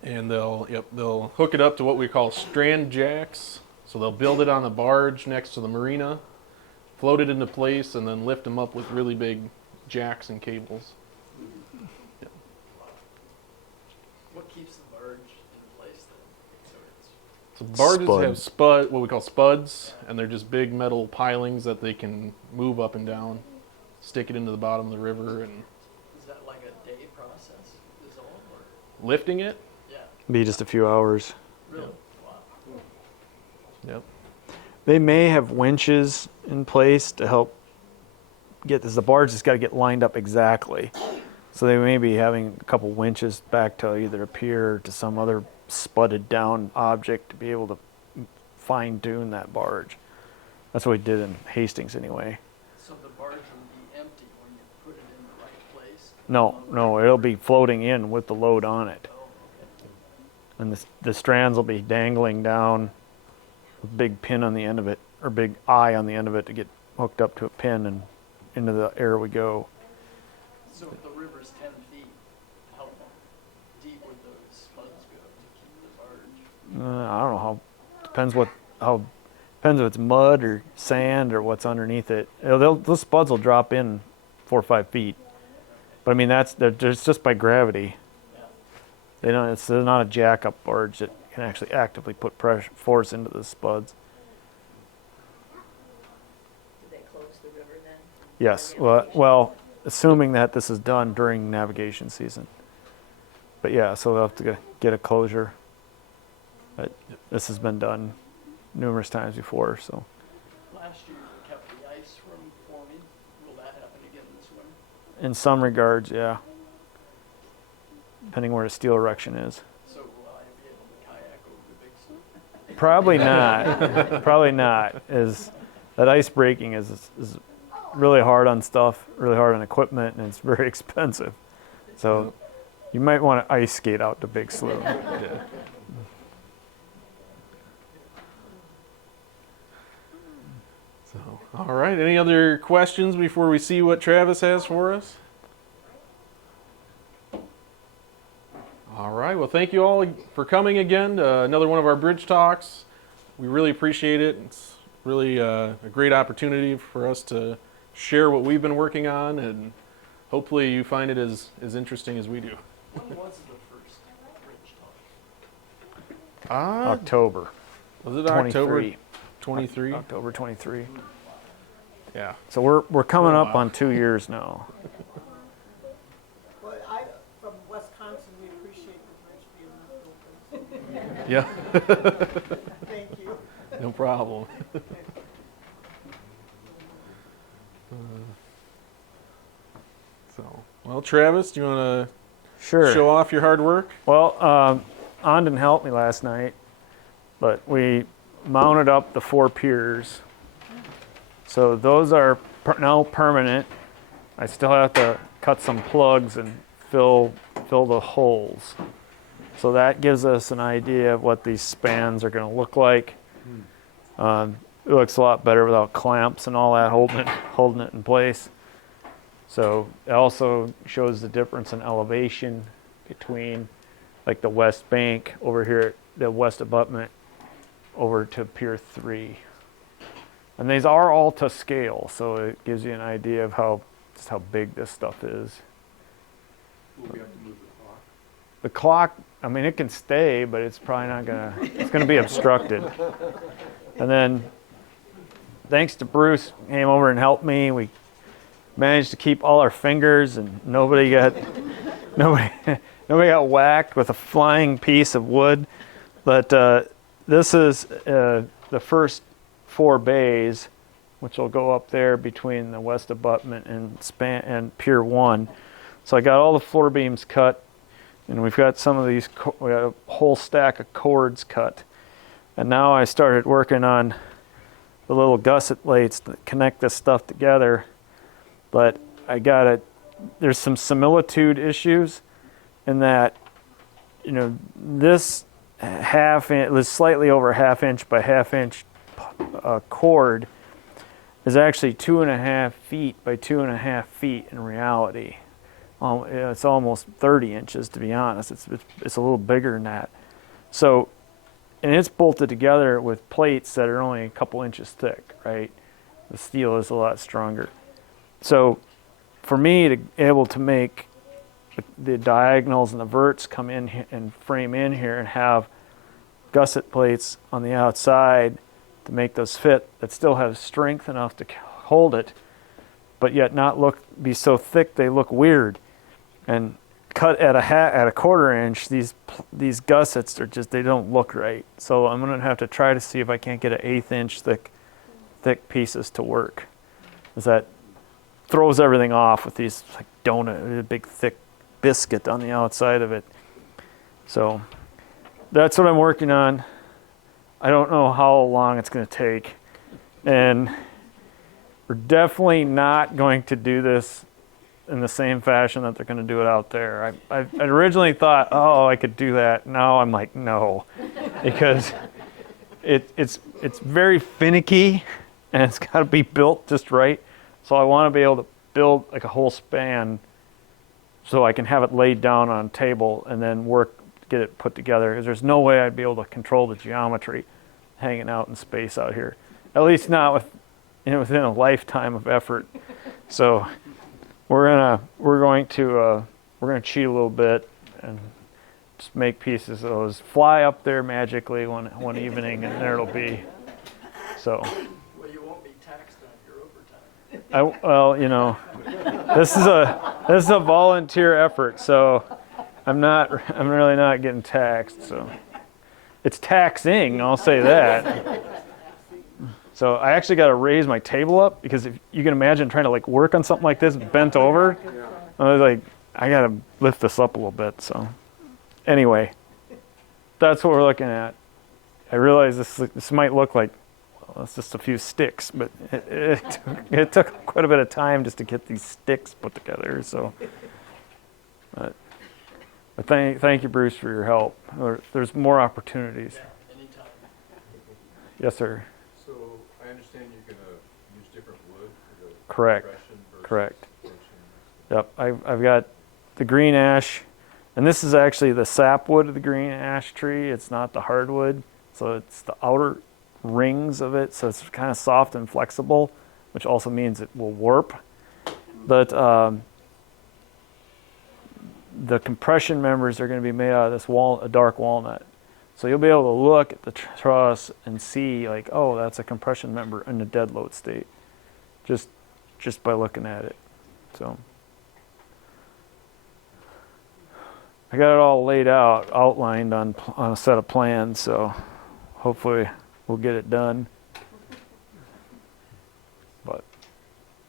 And they'll hook it up to what we call strand jacks. So they'll build it on the barge next to the marina, float it into place, and then lift them up with really big jacks and cables. Yep. What keeps the barge in place then? So it's So barges Spud. have what we call spuds, and they're just big metal pilings that they can move up and down, stick it into the bottom of the river, and is that like a day process is all, or? lifting it. Yeah, Be just a few hours. really? Yep. Wow. Yep. They may have winches in place to help get this. The barge has got to get lined up exactly. So they may be having a couple winches back to either a pier or to some other spudded down object to be able to fine tune that barge. That's what we did in Hastings anyway. So the barge will be empty when you put it in the right place? No, it'll be floating in with the load on it. Oh, okay. And the strands will be dangling down with a big pin on the end of it, or big eye on the end of it to get hooked up to a pin, and into the air we go. So if the river's 10 feet, how deep would those spuds go to keep the barge? I don't know depends if it's mud or sand or what's underneath it. Those spuds will drop in 4 or 5 feet. But I mean, they're just by gravity. Yeah. It's not a jack up barge that can actually actively put force into the spuds. Did they close the river then? Yes. Well, assuming that this is done during navigation season. But yeah, so they'll have to get a closure. But this has been done numerous times before, so. Last year you kept the ice from forming. Will that happen again this winter? In some regards, yeah. Depending where the steel erection is. So will I be able to kayak over the big slope? Probably not. Probably not. That ice breaking is really hard on stuff, really hard on equipment, and it's very expensive. So you might want to ice skate out to Big Slough. Yeah. So, all right. Any other questions before we see what Travis has for us? All right. Well, thank you all for coming again to another one of our bridge talks. We really appreciate it. It's really a great opportunity for us to share what we've been working on, and hopefully you find it as interesting as we do. When was the first bridge talk? October. Was it October 23. 23? October 23. Yeah. So we're coming up on 2 years now. Well, from Wisconsin, we appreciate the bridge being open. Yeah. Thank you. No problem. Well, Travis, do you want to Sure. show off your hard work? Well, Ondon helped me last night, but we mounted up the 4 piers. So those are now permanent. I still have to cut some plugs and fill the holes. So that gives us an idea of what these spans are going to look like. it looks a lot better without clamps and all that holding it in place. So it also shows the difference in elevation between like the west bank over here at the west abutment over to Pier 3. And these are all to scale, so it gives you an idea of just how big this stuff is. Will we have to move the clock? The clock, I mean, it can stay, but it's probably not it's gonna be obstructed. And then, thanks to Bruce, came over and helped me. We managed to keep all our fingers, and nobody got whacked with a flying piece of wood. But this is the first 4 bays, which will go up there between the west abutment and Pier 1. So I got all the floor beams cut, and we've got some of these, we got a whole stack of cords cut. And now I started working on the little gusset plates that connect this stuff together. But there's some similitude issues in that, this it was slightly over 1/2 inch by 1/2 inch cord is actually 2.5 feet by 2.5 feet in reality. It's almost 30 inches, to be honest. It's a little bigger than that. So, and it's bolted together with plates that are only a couple inches thick, right? The steel is a lot stronger. So, for me to be able to make the diagonals and the verts come in and frame in here and have gusset plates on the outside to make those fit that still have strength enough to hold it, but yet not be so thick they look weird. And cut at a 1/4 inch, these gussets they don't look right. So I'm gonna have to try to see if I can't get an 1/8 inch thick pieces to work. Because that throws everything off with these like donut, a big thick biscuit on the outside of it. So that's what I'm working on. I don't know how long it's going to take, and we're definitely not going to do this in the same fashion that they're going to do it out there. I originally thought, I could do that. Now I'm like, no, because it's very finicky, and it's got to be built just right. So I want to be able to build like a whole span so I can have it laid down on a table and then get it put together, because there's no way I'd be able to control the geometry hanging out in space out here. At least not within a lifetime of effort. So we're going to cheat a little bit and just make pieces of those fly up there magically one evening, and there it'll be. So. Well, you won't be taxed on your overtime. This is a volunteer effort, so I'm really not getting taxed. So it's taxing, I'll say that. So I actually got to raise my table up, because if you can imagine trying to like work on something like this bent over, I was like, I got to lift this up a little bit. So anyway, that's what we're looking at. I realize this might look like, well, it's just a few sticks, but it took quite a bit of time just to get these sticks put together. So, but thank you, Bruce, for your help. There's more opportunities. Yeah, anytime. Yes, sir. So I understand you're going to use different wood for the Correct. compression versus Correct. torching. Yep, I've got the green ash, and this is actually the sapwood of the green ash tree. It's not the hardwood, so it's the outer rings of it, so it's kind of soft and flexible, which also means it will warp. But the compression members are going to be made out of this a dark walnut. So you'll be able to look at the truss and see like, oh, that's a compression member in the dead load state, just by looking at it. So I got it all laid out, outlined on a set of plans. So hopefully we'll get it done. But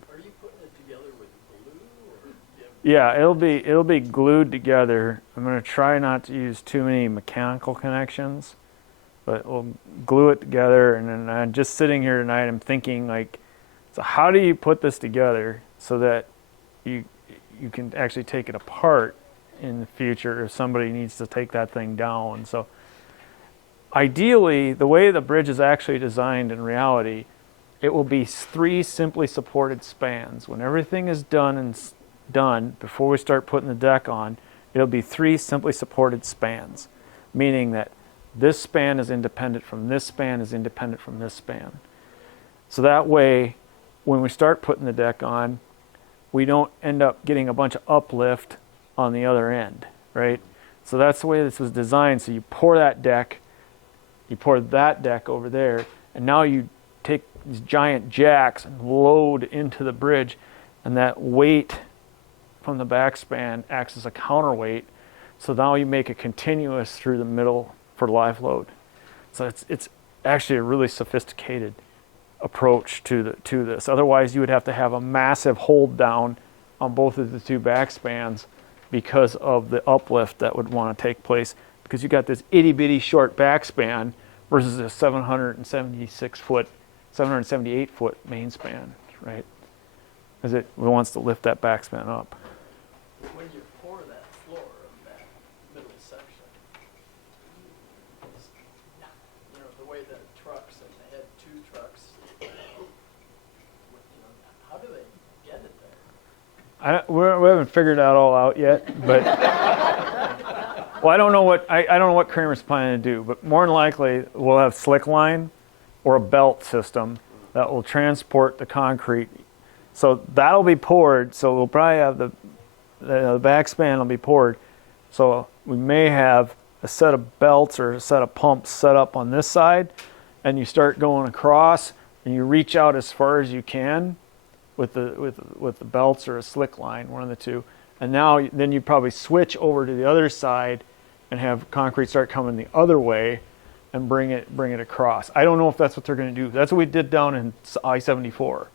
Are you putting it together with glue, or do you have yeah, it'll be glued together. I'm going to try not to use too many mechanical connections, but we'll glue it together. And then I'm just sitting here tonight, I'm thinking like, so how do you put this together so that you can actually take it apart in the future if somebody needs to take that thing down? So ideally, the way the bridge is actually designed in reality, it will be 3 simply supported spans. When everything is done before we start putting the deck on, it'll be 3 simply supported spans, meaning that this span is independent from this span is independent from this span. So that way, when we start putting the deck on, we don't end up getting a bunch of uplift on the other end, right? So that's the way this was designed. So you pour that deck over there, and now you take these giant jacks and load into the bridge, and that weight from the backspan acts as a counterweight. So now you make it continuous through the middle for live load. So it's actually a really sophisticated approach to this. Otherwise, you would have to have a massive hold down on both of the 2 backspans because of the uplift that would want to take place, because you got this itty bitty short backspan versus a 778 foot main span, right? Because it wants to lift that backspan up. When you pour that floor of that middle section, you know, the way the trucks, and they had 2 trucks, you know, how do they get it there? We haven't figured that all out yet, but well, I don't know what Kramer's planning to do, but more than likely we'll have slick line or a belt system that will transport the concrete. So that'll be poured. So we'll probably have the backspan will be poured. So we may have a set of belts or a set of pumps set up on this side, and you start going across, and you reach out as far as you can with the belts or a slick line, one of the two. And now then you probably switch over to the other side and have concrete start coming the other way and bring it across. I don't know if that's what they're going to do. That's what we did down in I-74,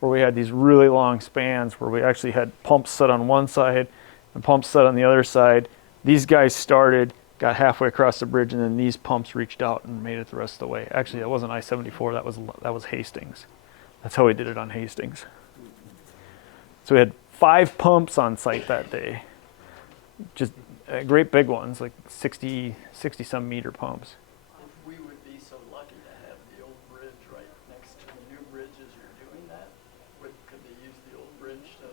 where we had these really long spans where we actually had pumps set on one side and pumps set on the other side. These guys started, got halfway across the bridge, and then these pumps reached out and made it the rest of the way. Actually, that wasn't I-74, that was Hastings. That's how we did it on Hastings. So we had 5 pumps on site that day. Just great big ones, like 60 some meter pumps. If we would be so lucky to have the old bridge right next to the new bridge as you're doing that, could they use the old bridge to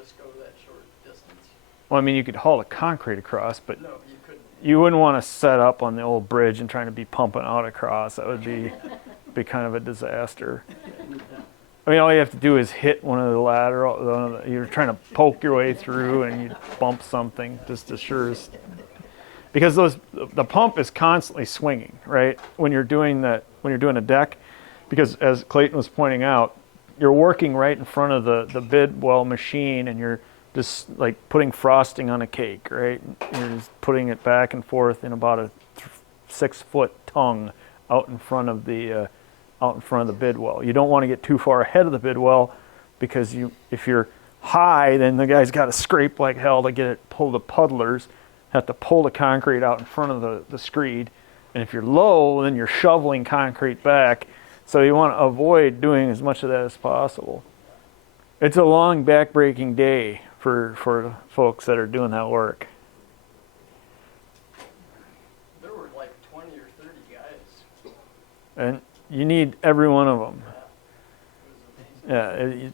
just go that short distance? Well, I mean, you could haul the concrete across, but No, you couldn't. you wouldn't want to set up on the old bridge and trying to be pumping out across. That would be kind of a disaster. I mean, all you have to do is hit one of the lateral. You're trying to poke your way through, and you bump something. Just assures, because the pump is constantly swinging, right? When you're doing a deck, because as Clayton was pointing out, you're working right in front of the bid well machine, and you're just like putting frosting on a cake, right? You're just putting it back and forth in about a 6-foot tongue out in front of the bid well. You don't want to get too far ahead of the bid well, because if you're high, then the guy's got to scrape like hell to get it, pull the puddlers, have to pull the concrete out in front of the screed. And if you're low, then you're shoveling concrete back. So you want to avoid doing as much of that as possible. It's a long back-breaking day for folks that are doing that work. There were like 20 or 30 guys. And you need every one of them. Yeah, you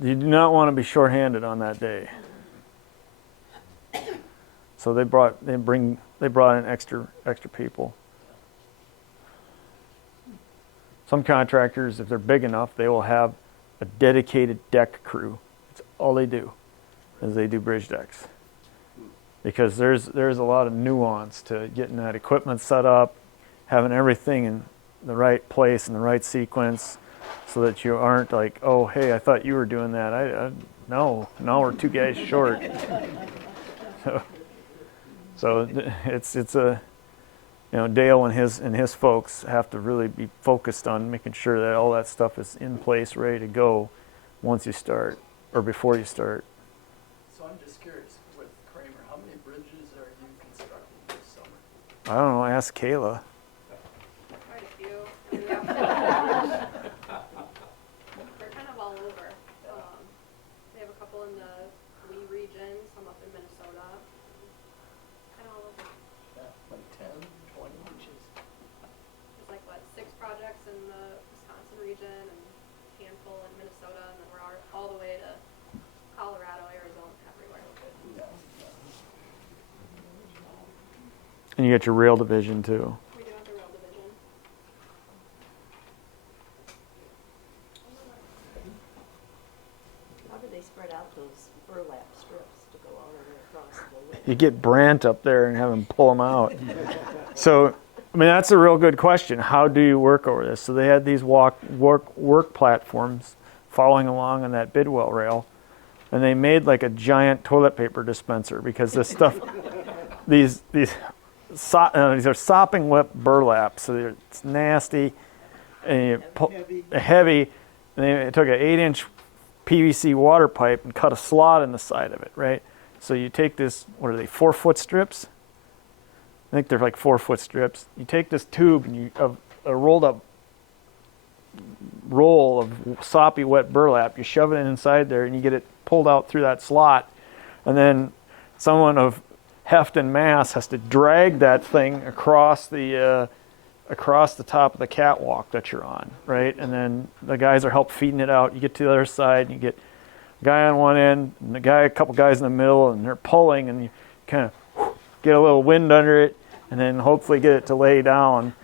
do not want to be shorthanded on that day. So they brought in extra people. Some contractors, if they're big enough, they will have a dedicated deck crew. That's all they do, is they do bridge decks. Because there's a lot of nuance to getting that equipment set up, having everything in the right place in the right sequence, so that you aren't like, oh, hey, I thought you were doing that. No, we're 2 guys short. So it's a, Dale and his folks have to really be focused on making sure that all that stuff is in place, ready to go once you start or before you start. So I'm just curious, with Kramer, how many bridges are you constructing this summer? I don't know. Ask Kayla. Quite a few. We're kind of all over. They have a couple in the Lee region, some up in Minnesota. Kind of all over. Yeah, like 10, 20 inches. And you got your rail division too. We do have the rail division. How do they spread out those burlap strips to go all the way across the width? You get Brant up there and have him pull them out. So, I mean, that's a real good question. How do you work over this? So they had these work platforms following along on that bidwell rail, and they made like a giant toilet paper dispenser because this stuff, these are sopping wet burlap, so it's nasty and heavy. And they took an 8-inch PVC water pipe and cut a slot in the side of it, right? So you take this, what are they, 4-foot strips? I think they're like 4-foot strips. You take this tube and a rolled up roll of soppy wet burlap, you shove it inside there and you get it pulled out through that slot. And then someone of heft and mass has to drag that thing across the top of the catwalk that you're on, right? And then the guys are help feeding it out. You get to the other side and you get a guy on one end and a couple guys in the middle, and they're pulling, and you kind of get a little wind under it, and then hopefully get it to lay down.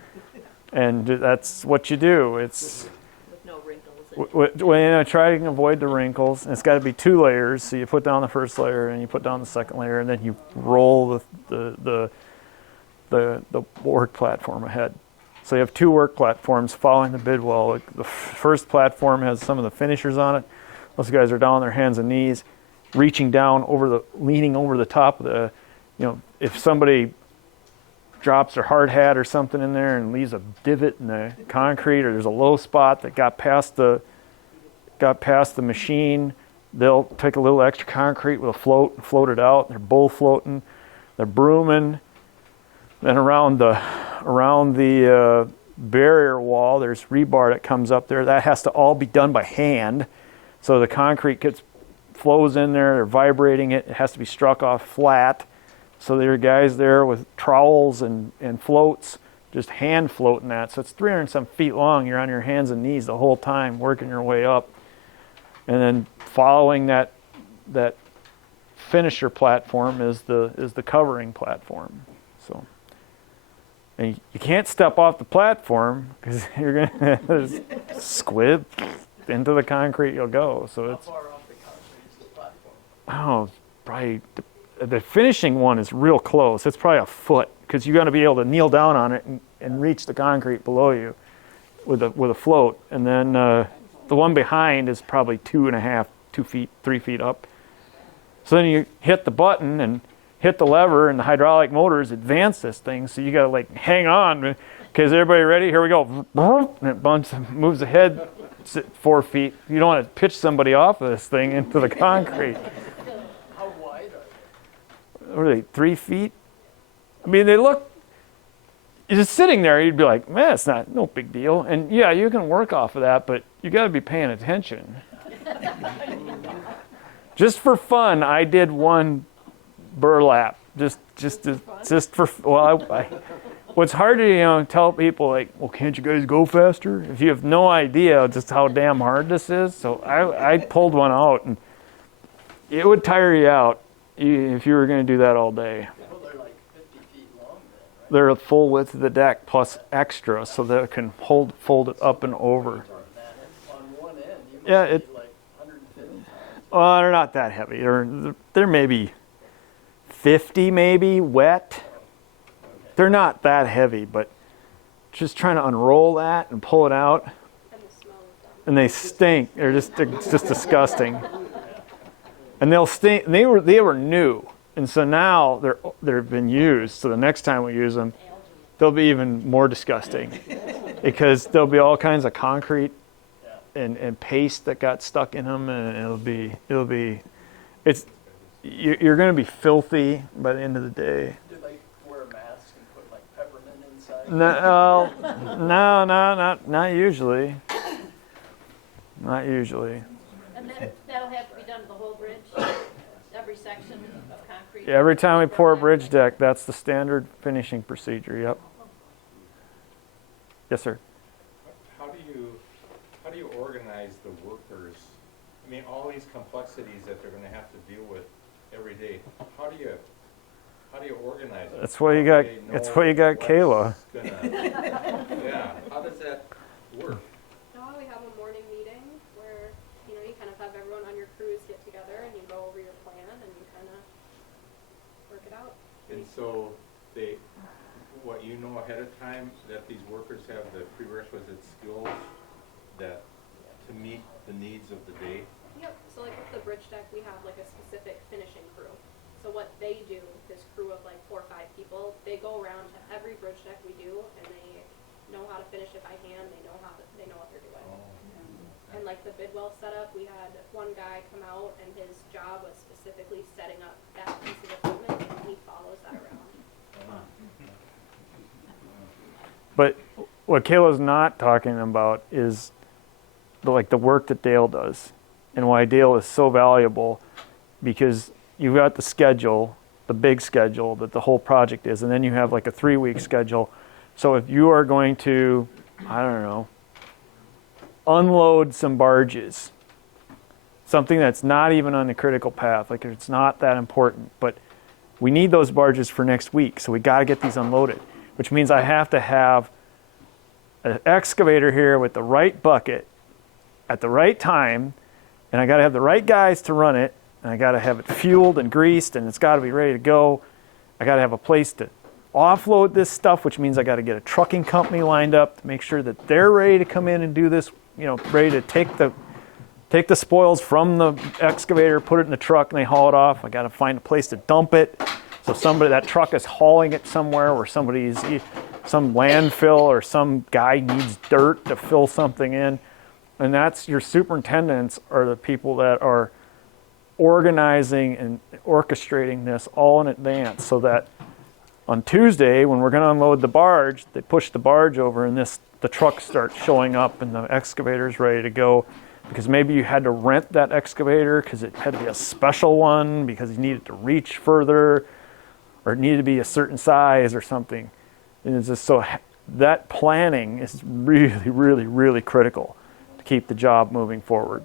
And that's what you do. It's With no wrinkles. try to avoid the wrinkles. And it's got to be 2 layers. So you put down the first layer, and you put down the second layer, and then you roll the work platform ahead. So you have 2 work platforms following the bidwell. The first platform has some of the finishers on it. Those guys are down on their hands and knees, reaching down leaning over the top of the, if somebody drops their hard hat or something in there and leaves a divot in the concrete, or there's a low spot that got past the machine, they'll take a little extra concrete with a float and float it out. They're bull floating, they're brooming. Then around the barrier wall, there's rebar that comes up there. That has to all be done by hand. So the concrete flows in there, they're vibrating it. It has to be struck off flat. So there are guys there with trowels and floats, just hand floating that. So it's 300 and some feet long. You're on your hands and knees the whole time, working your way up. And then following that finisher platform is the covering platform. So, and you can't step off the platform because you're gonna squib into the concrete. You'll go. So it's How far off the concrete is the platform? Probably the finishing one is real close. It's probably a foot because you got to be able to kneel down on it and reach the concrete below you with a float. And then the one behind is probably 2.5, 2 feet, 3 feet up. So then you hit the button and hit the lever, and the hydraulic motors advance this thing. So you got to like hang on. Okay, is everybody ready? Here we go. And it moves ahead 4 feet. You don't want to pitch somebody off of this thing into the concrete. How wide are they? What are they, 3 feet? I mean, they look, you're just sitting there, you'd be like, man, it's no big deal. And yeah, you can work off of that, but you got to be paying attention. Just for fun, I did one burlap. What's hard to tell people, like, well, can't you guys go faster? If you have no idea just how damn hard this is. So I pulled one out, and it would tire you out if you were going to do that all day. Well, they're like 50 feet long then, right? They're the full width of the deck plus extra, so that it can fold it up and over. On one end, you must Yeah, be like 150 pounds. Well, they're not that heavy. They're maybe 50, maybe wet. They're not that heavy, but just trying to unroll that and pull it out, And the smell of them. and they stink. It's just disgusting. And they'll stink. They were new, and so now they've been used. So the next time we use them, they'll be even more disgusting because there'll be all kinds of concrete and paste that got stuck in them, and you're going to be filthy by the end of the day. Do they wear masks and put like peppermint inside? No, not usually. Not usually. And then that'll have to be done to the whole bridge, every section of concrete? Every time we pour a bridge deck, that's the standard finishing procedure. Yep. Yes, sir. How do you organize the workers? I mean, all these complexities that they're going to have to deal with every day. How do how do you organize it? That's why you got, How do they that's know why you got what's Kayla. Yeah, how does that work? Now we have a morning meeting where, you kind of have everyone on your crews get together and you go over your plan and you kind of work it out. And so what you know ahead of time, that these workers have the prerequisite skills that, to meet the needs of the day? Yep, so like with the bridge deck, we have like a specific finishing crew. So what they do, this crew of like 4 or 5 people, they go around to every bridge deck we do and they know how to finish it by hand, they know what they're doing. And like the bidwell setup, we had one guy come out and his job was specifically setting up that piece of equipment and he follows that around. But what Kayla's not talking about is the work that Dale does and why Dale is so valuable, because you've got the schedule, the big schedule that the whole project is, and then you have like a 3-week schedule. So if you are going to, I don't know, unload some barges, something that's not even on the critical path, like it's not that important, but we need those barges for next week, so we got to get these unloaded, which means I have to have an excavator here with the right bucket at the right time, and I got to have the right guys to run it, and I got to have it fueled and greased, and it's got to be ready to go. I got to have a place to offload this stuff, which means I got to get a trucking company lined up to make sure that they're ready to come in and do this, ready to take the spoils from the excavator, put it in the truck, and they haul it off. I got to find a place to dump it. So that truck is hauling it somewhere where some landfill or some guy needs dirt to fill something in. And that's your superintendents are the people that are organizing and orchestrating this all in advance, so that on Tuesday, when we're going to unload the barge, they push the barge over and the truck starts showing up and the excavator's ready to go. Because maybe you had to rent that excavator because it had to be a special one because you needed to reach further or it needed to be a certain size or something. And it's just so that planning is really, really, really critical to keep the job moving forward.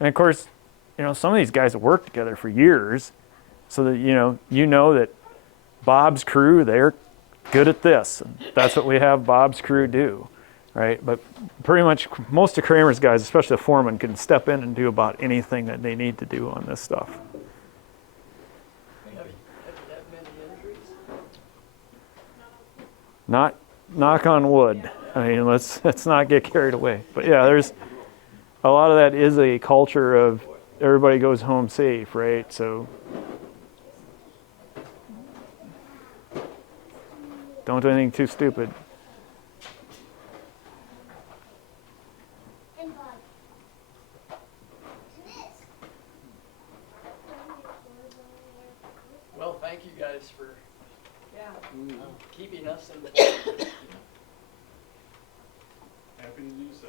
And of course, some of these guys have worked together for years, so that you know that Bob's crew, they're good at this. And that's what we have Bob's crew do. Right, but pretty much most of Kramer's guys, especially the foreman, can step in and do about anything that they need to do on this stuff. Have you had many injuries? Not knock on wood. I mean, let's not get carried away. But yeah, there's a lot of that is a culture of everybody goes home safe, right? So don't do anything too stupid. Well, thank you guys for keeping us informed. Happy to do so.